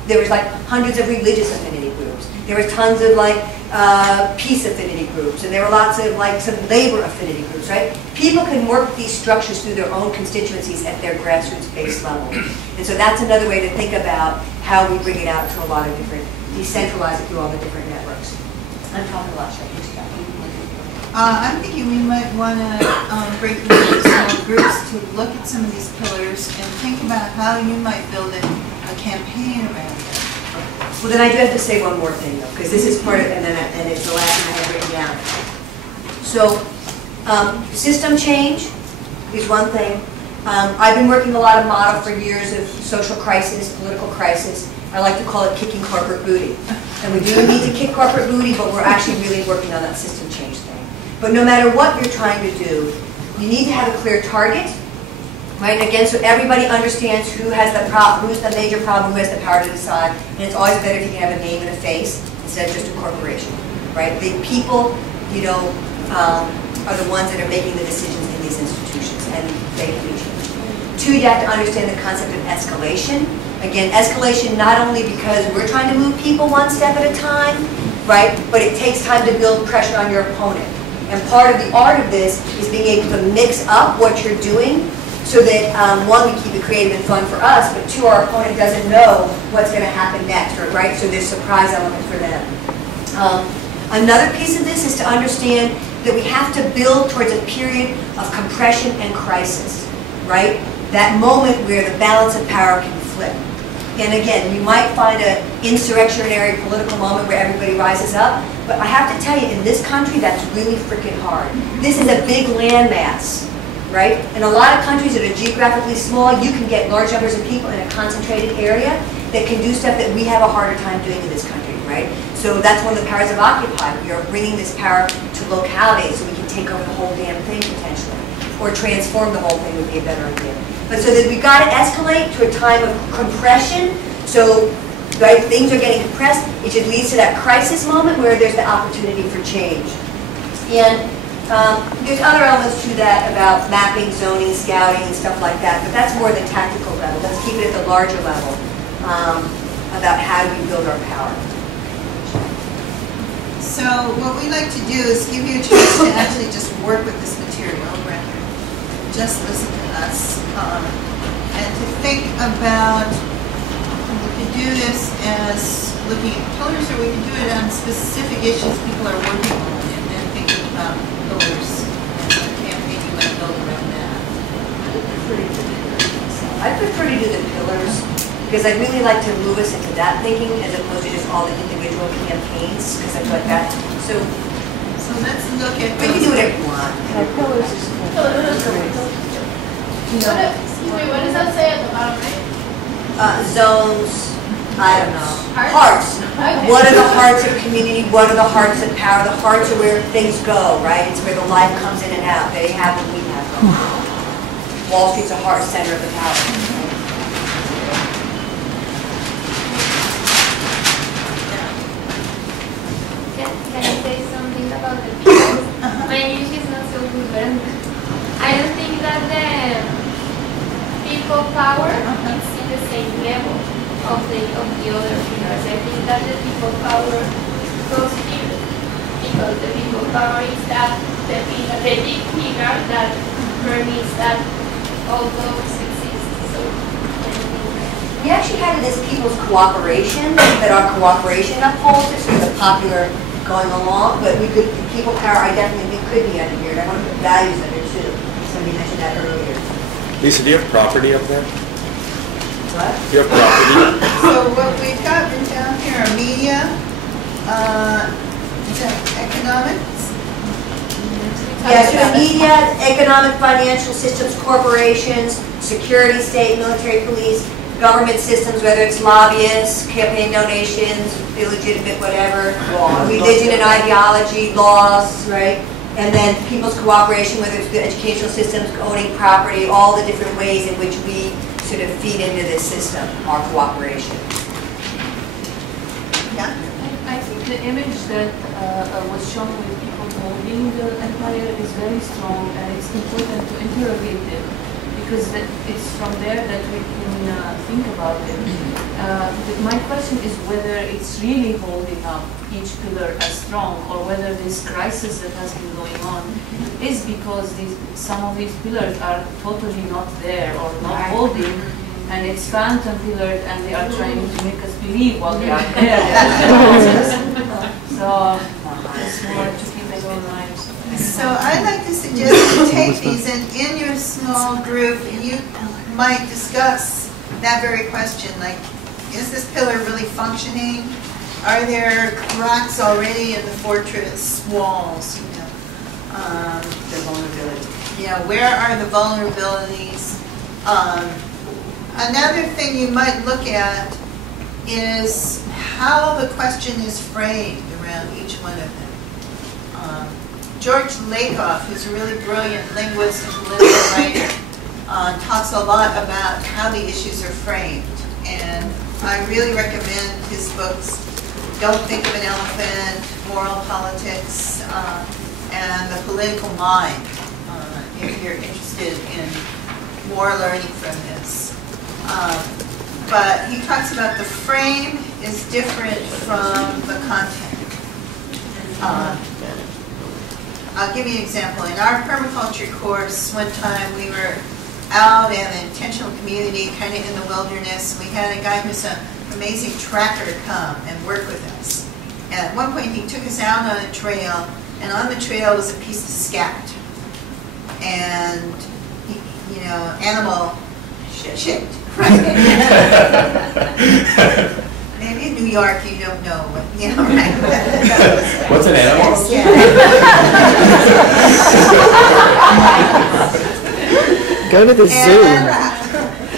there was like hundreds of religious affinity groups. There were tons of like peace affinity groups, and there were lots of like some labor affinity groups, right? People can work these structures through their own constituencies at their grassroots base level. And so that's another way to think about how we bring it out to a lot of different, decentralize it through all the different networks. I'm talking a lot, should I get you back? I'm thinking we might want to break them into small groups to look at some of these pillars and think about how you might build a campaign around it. Well, then I do have to say one more thing, though, because this is part of, and it's the last thing I have written down. So, system change is one thing. I've been working a lot of model for years of social crisis, political crisis. I like to call it kicking corporate booty. And we do need to kick corporate booty, but we're actually really working on that system change thing. But no matter what you're trying to do, you need to have a clear target, right? And again, so everybody understands who has the problem, who's the major problem, who has the power to decide. And it's always better if you can have a name and a face instead of just a corporation, right? The people, you know, are the ones that are making the decisions in these institutions, and they can be changed. Two, you have to understand the concept of escalation. Again, escalation not only because we're trying to move people one step at a time, right? But it takes time to build pressure on your opponent. And part of the art of this is being able to mix up what you're doing so that, one, we keep it creative and fun for us, but two, our opponent doesn't know what's going to happen next, right? So there's surprise element for them. Another piece of this is to understand that we have to build towards a period of compression and crisis, right? That moment where the balance of power can flip. And again, we might find an insurrectionary political moment where everybody rises up, but I have to tell you, in this country, that's really freaking hard. This is a big landmass, right? In a lot of countries that are geographically small, you can get large numbers of people in a concentrated area that can do stuff that we have a harder time doing in this country, right? So that's one of the powers of Occupy. We are bringing this power to localities so we can take over the whole damn thing potentially, or transform the whole thing would be a better idea. But so that we've got to escalate to a time of compression. So, right, things are getting compressed. It should lead to that crisis moment where there's the opportunity for change. And there's other elements to that about mapping, zoning, scouting, and stuff like that. But that's more the tactical level. Let's keep it at the larger level about how do we build our power. So what we like to do is give you a chance to actually just work with this material right here. Just listen to us. And to think about, we could do this as looking at pillars, or we could do it on specific issues people are working on, and then thinking about pillars and the campaign you might build around that. I prefer to do the pillars because I'd really like to move us into that thinking as opposed to just all the individual campaigns, because I feel like that. So let's look at. We can do whatever you want. Pillars is What does that say at the bottom right? Zones, I don't know. Hearts? Okay. What are the hearts of community? What are the hearts of power? The hearts are where things go, right? It's where the life comes in and out. They have what we have. Wall Street's a heart center of the power. Can I say something about the people? My English is not so good, but I don't think that the people power is in the same level of the other pillars. I think that the people power goes here because the people power is that the big pillar that permits that all those exist. So we actually had this people's cooperation that our cooperation upholds. It's sort of the popular going along, but we could, people power, I definitely think could be under here, and I want to put values under too. Somebody mentioned that earlier. Lisa, do you have property up there? What? Do you have property? So what we've got written down here are media, is that economics? Yeah, so media, economic, financial systems, corporations, security, state, military, police, government systems, whether it's lobbyists, campaign donations, illegitimate whatever, religion and ideology, laws, right? And then people's cooperation, whether it's the educational systems, owning property, all the different ways in which we sort of feed into this system, our cooperation. Yeah. I think the image that was shown with people holding the empire is very strong, and it's important to interrogate it, because it's from there that we can think about it. My question is whether it's really holding up each pillar as strong, or whether this crisis that has been going on is because some of these pillars are totally not there or not holding, and it's phantom pillars, and they are trying to make us believe while they are there. So it's more to keep it in mind. So I'd like to suggest you take these, and in your small group, you might discuss that very question, like, is this pillar really functioning? Are there cracks already in the fortress walls? You know, the vulnerability. You know, where are the vulnerabilities? Another thing you might look at is how the question is framed around each one of them. George Lakoff, who's a really brilliant linguist and political writer, talks a lot about how the issues are framed. And I really recommend his books, Don't Think of an Elephant, Moral Politics, and The Political Mind, if you're interested in more learning from this. But he talks about the frame is different from the content. I'll give you an example. In our permaculture course, one time we were out in an intentional community, kind of in the wilderness. We had a guy who's an amazing tracker come and work with us. And at one point he took us out on a trail, and on the trail was a piece of scat. And, you know, animal shit. Right? Maybe in New York you don't know what, you know, right? What's an animal? Yeah. Go to the zoo.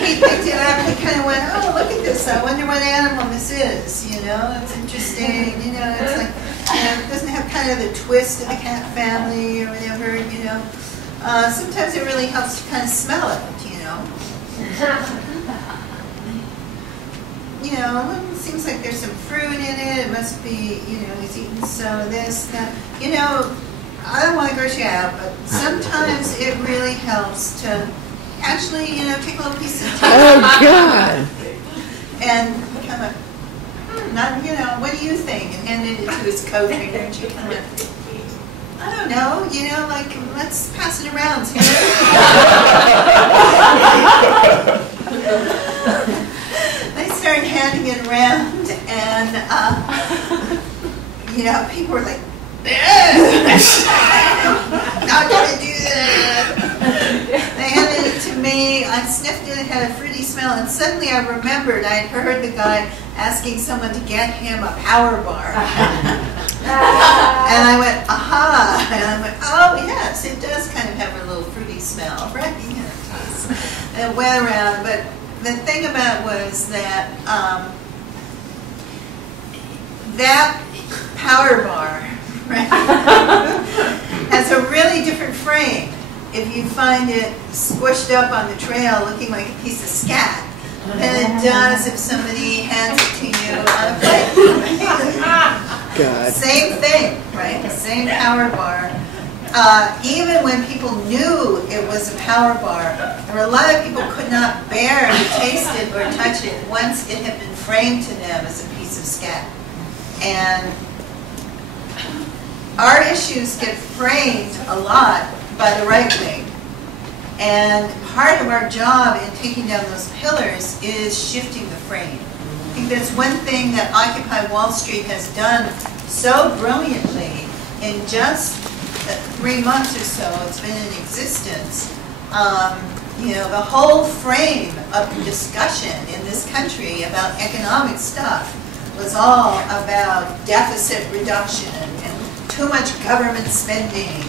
He picked it up and he kind of went, oh, look at this. I wonder what animal this is. You know, it's interesting. You know, it's like, you know, it doesn't have kind of the twist of the cat family or whatever, you know. Sometimes it really helps to kind of smell it, you know. You know, it seems like there's some fruit in it. It must be, you know, he's eating some of this, that. You know, I don't want to gross you out, but sometimes it really helps to actually, you know, take a little piece of tea. Oh, God. And kind of, not, you know, what do you think? And hand it to his coat hanger, and she kind of, I don't know, you know, like, let's pass it around. They started handing it around, and, you know, people were like, not gonna do that. They handed it to me. I sniffed it. It had a fruity smell, and suddenly I remembered I'd heard the guy asking someone to get him a power bar. And I went, aha! And I went, oh yes, it does kind of have a little fruity smell, right? And it went around, but the thing about it was that that power bar, right, has a really different frame if you find it squished up on the trail looking like a piece of scat than it does if somebody hands it to you on a plate. God. Same thing, right? The same power bar. Even when people knew it was a power bar, there were a lot of people who could not bear to taste it or touch it once it had been framed to them as a piece of scat. And our issues get framed a lot by the right wing. And part of our job in taking down those pillars is shifting the frame. I think that's one thing that Occupy Wall Street has done so brilliantly in just 3 months or so it's been in existence. You know, the whole frame of the discussion in this country about economic stuff was all about deficit reduction and too much government spending.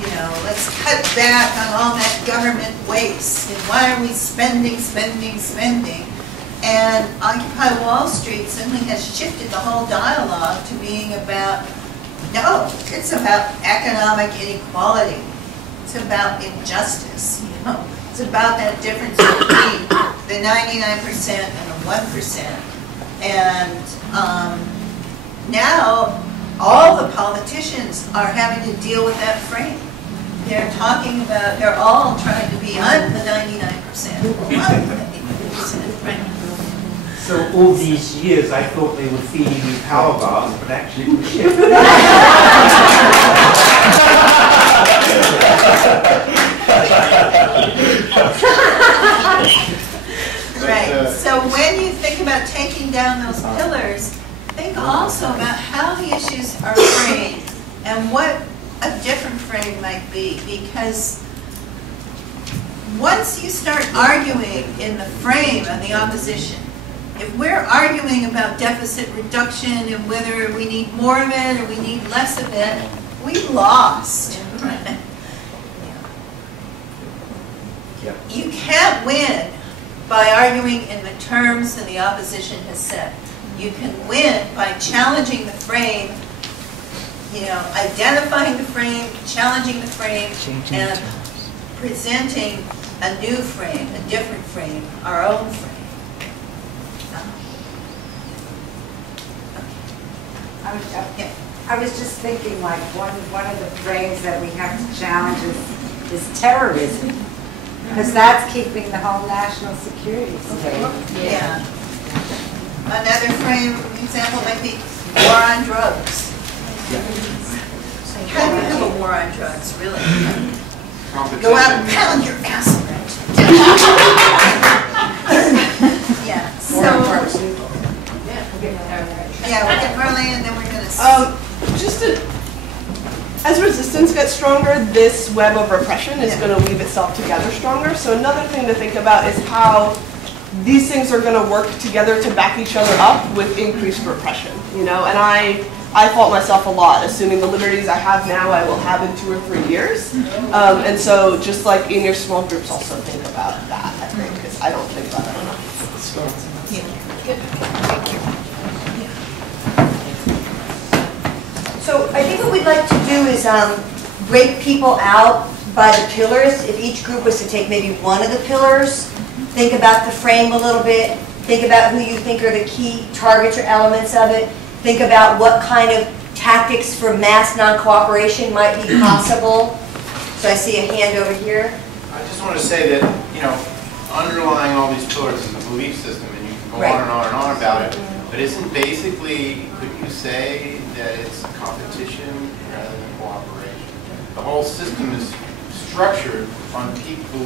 You know, let's cut back on all that government waste. And why are we spending? And Occupy Wall Street suddenly has shifted the whole dialogue to being about No, it's about economic inequality. It's about injustice, you know. It's about that difference between the 99% and the 1%. And now all the politicians are having to deal with that frame. They're talking about, they're all trying to be on the 99%. On the 99%, right? So all these years I thought they were feeding me power bars, but actually it was shit. Right, so when you think about taking down those pillars, think also about how the issues are framed and what a different frame might be, because once you start arguing in the frame of the opposition, if we're arguing about deficit reduction and whether we need more of it or we need less of it, we lost. You can't win by arguing in the terms that the opposition has set. You can win by challenging the frame, you know, identifying the frame, challenging the frame, and presenting a new frame, a different frame, our own frame. I was just thinking, like, one of the frames that we have to challenge is terrorism, because that's keeping the whole national security state. Yeah. Another frame example might be war on drugs. How do you have a war on drugs, really? Go out and pound your ass around. Yeah. So. Yeah, we'll get Marlene and then we're going to... As resistance gets stronger, this web of repression is going to weave itself together stronger. So another thing to think about is how these things are going to work together to back each other up with increased repression. You know, and I fault myself a lot, assuming the liberties I have now I will have in 2 or 3 years. And so just like in your small groups, also think about that, I think, because I don't think about it enough. Thank you. So I think what we'd like to do is break people out by the pillars. If each group was to take maybe one of the pillars, think about the frame a little bit, think about who you think are the key targets or elements of it, think about what kind of tactics for mass non-cooperation might be possible. So I see a hand over here. I just want to say that, you know, underlying all these pillars is a belief system, and you can go on and on and on about it, but isn't basically, could you say that it's competition rather than cooperation? The whole system is structured on people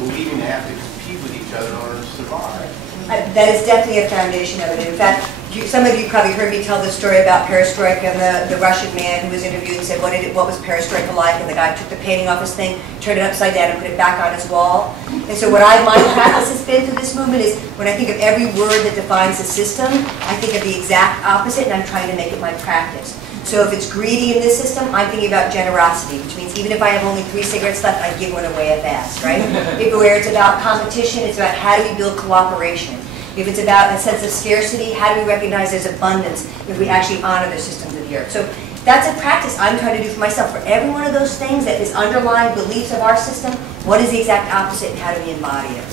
believing they have to compete with each other in order to survive. That is definitely a foundation of it. In fact, some of you probably heard me tell the story about perestroika and the Russian man who was interviewed and said, what was perestroika like? And the guy took the painting off his thing, turned it upside down, and put it back on his wall. And so what my practice has been through this movement is when I think of every word that defines a system, I think of the exact opposite, and I'm trying to make it my practice. So if it's greedy in this system, I'm thinking about generosity, which means even if I have only 3 cigarettes left, I give one away at fast, right? Where it's about competition, it's about how do we build cooperation. If it's about a sense of scarcity, how do we recognize there's abundance if we actually honor the systems of the earth? So that's a practice I'm trying to do for myself. For every one of those things that is underlying beliefs of our system, what is the exact opposite and how do we embody it?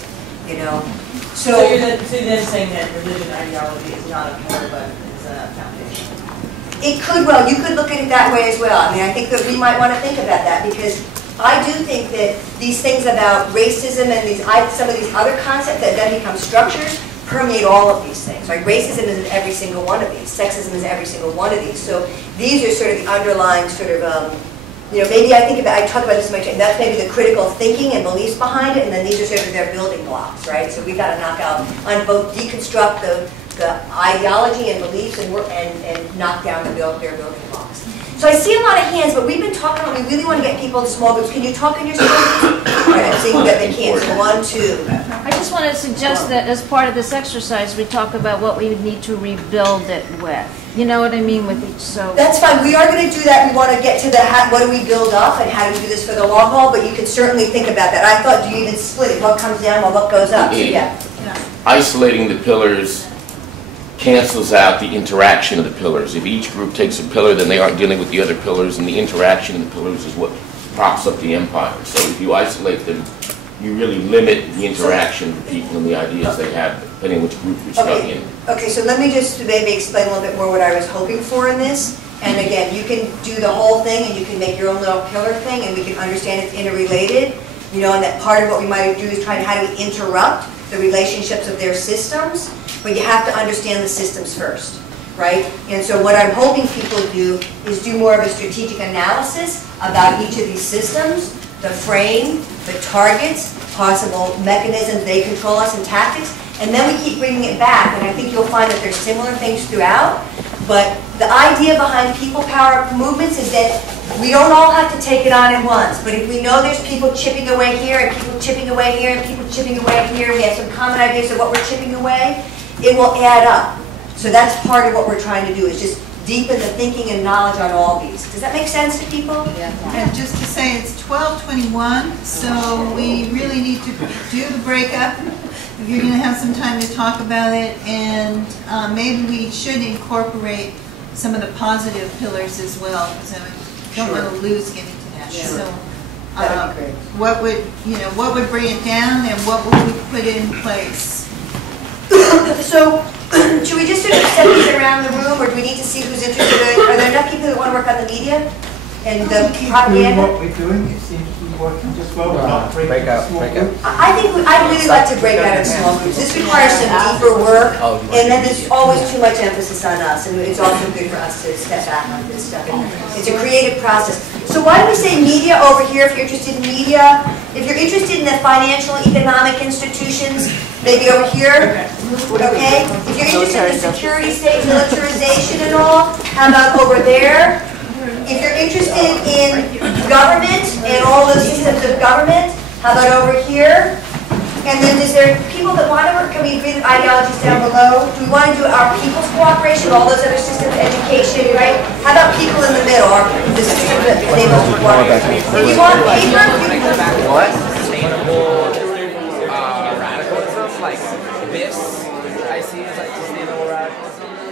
You know? So you're then saying that religion ideology is not a pillar, but is a foundation? It could, well, you could look at it that way as well. I mean, I think that we might want to think about that because I do think that these things about racism and some of these other concepts that then become structures permeate all of these things, right? Racism is in every single one of these. Sexism is in every single one of these. So these are sort of the underlying sort of, you know, maybe I talk about this in my training, that's maybe the critical thinking and beliefs behind it, and then these are sort of their building blocks, right? So we've got to knock out, on both deconstruct the ideology and beliefs and knock down their building blocks. So I see a lot of hands, but we've been talking about, we really want to get people into small groups. Can you talk in your small groups? All right, I'm seeing that they can't. So 1, 2. I just want to suggest that as part of this exercise, we talk about what we would need to rebuild it with. You know what I mean with each, so. That's fine. We are going to do that. We want to get to the what do we build up and how do we do this for the long haul, but you can certainly think about that. I thought, do you even split it? What comes down while what goes up? So, yeah. Isolating the pillars cancels out the interaction of the pillars. If each group takes a pillar, then they aren't dealing with the other pillars, and the interaction of the pillars is what props up the empire. So if you isolate them, you really limit the interaction of the people and the ideas they have, depending on which group you're stuck in. Okay, so let me just maybe explain a little bit more what I was hoping for in this. And again, you can do the whole thing and you can make your own little pillar thing and we can understand it's interrelated. You know, and that part of what we might do is try and how do we interrupt the relationships of their systems, but you have to understand the systems first, right? And so what I'm hoping people do is do more of a strategic analysis about each of these systems, the frame, the targets, possible mechanisms they control us and tactics, and then we keep bringing it back, and I think you'll find that there's similar things throughout, but the idea behind people power movements is that we don't all have to take it on at once, but if we know there's people chipping away here, and people chipping away here, and people chipping away here, we have some common ideas of what we're chipping away, it will add up. So that's part of what we're trying to do, is just deepen the thinking and knowledge on all these. Does that make sense to people? Yeah. And just to say, it's 12:21, so we really need to do the breakup. If you're going to have some time to talk about it, and maybe we should incorporate some of the positive pillars as well, because I don't want to lose getting to that. Sure. So, That would be great. what would bring it down, and what would we put in place? So, should we just sort of set these around the room, or do we need to see who's interested? Are there enough people that want to work on the media and the propaganda? What we're doing, it seems to be working just well. Not break out. I think I'd really like to break out in small groups. This requires some deeper work, and then there's always too much emphasis on us, and it's also good for us to step back on this stuff. It's a creative process. So why don't we say media over here if you're interested in media? If you're interested in the financial economic institutions, maybe over here, okay? If you're interested in the security state, militarization and all, how about over there? If you're interested in government and all those systems of government, how about over here? And then is there people that want to work, can we read the ideologies down below? Do we want to do our people's cooperation, all those other systems, education, right? How about people in the middle, the system that they most want? If you want paper, you can... What? Sustainable radicalism, like this, I see as like sustainable radicalism.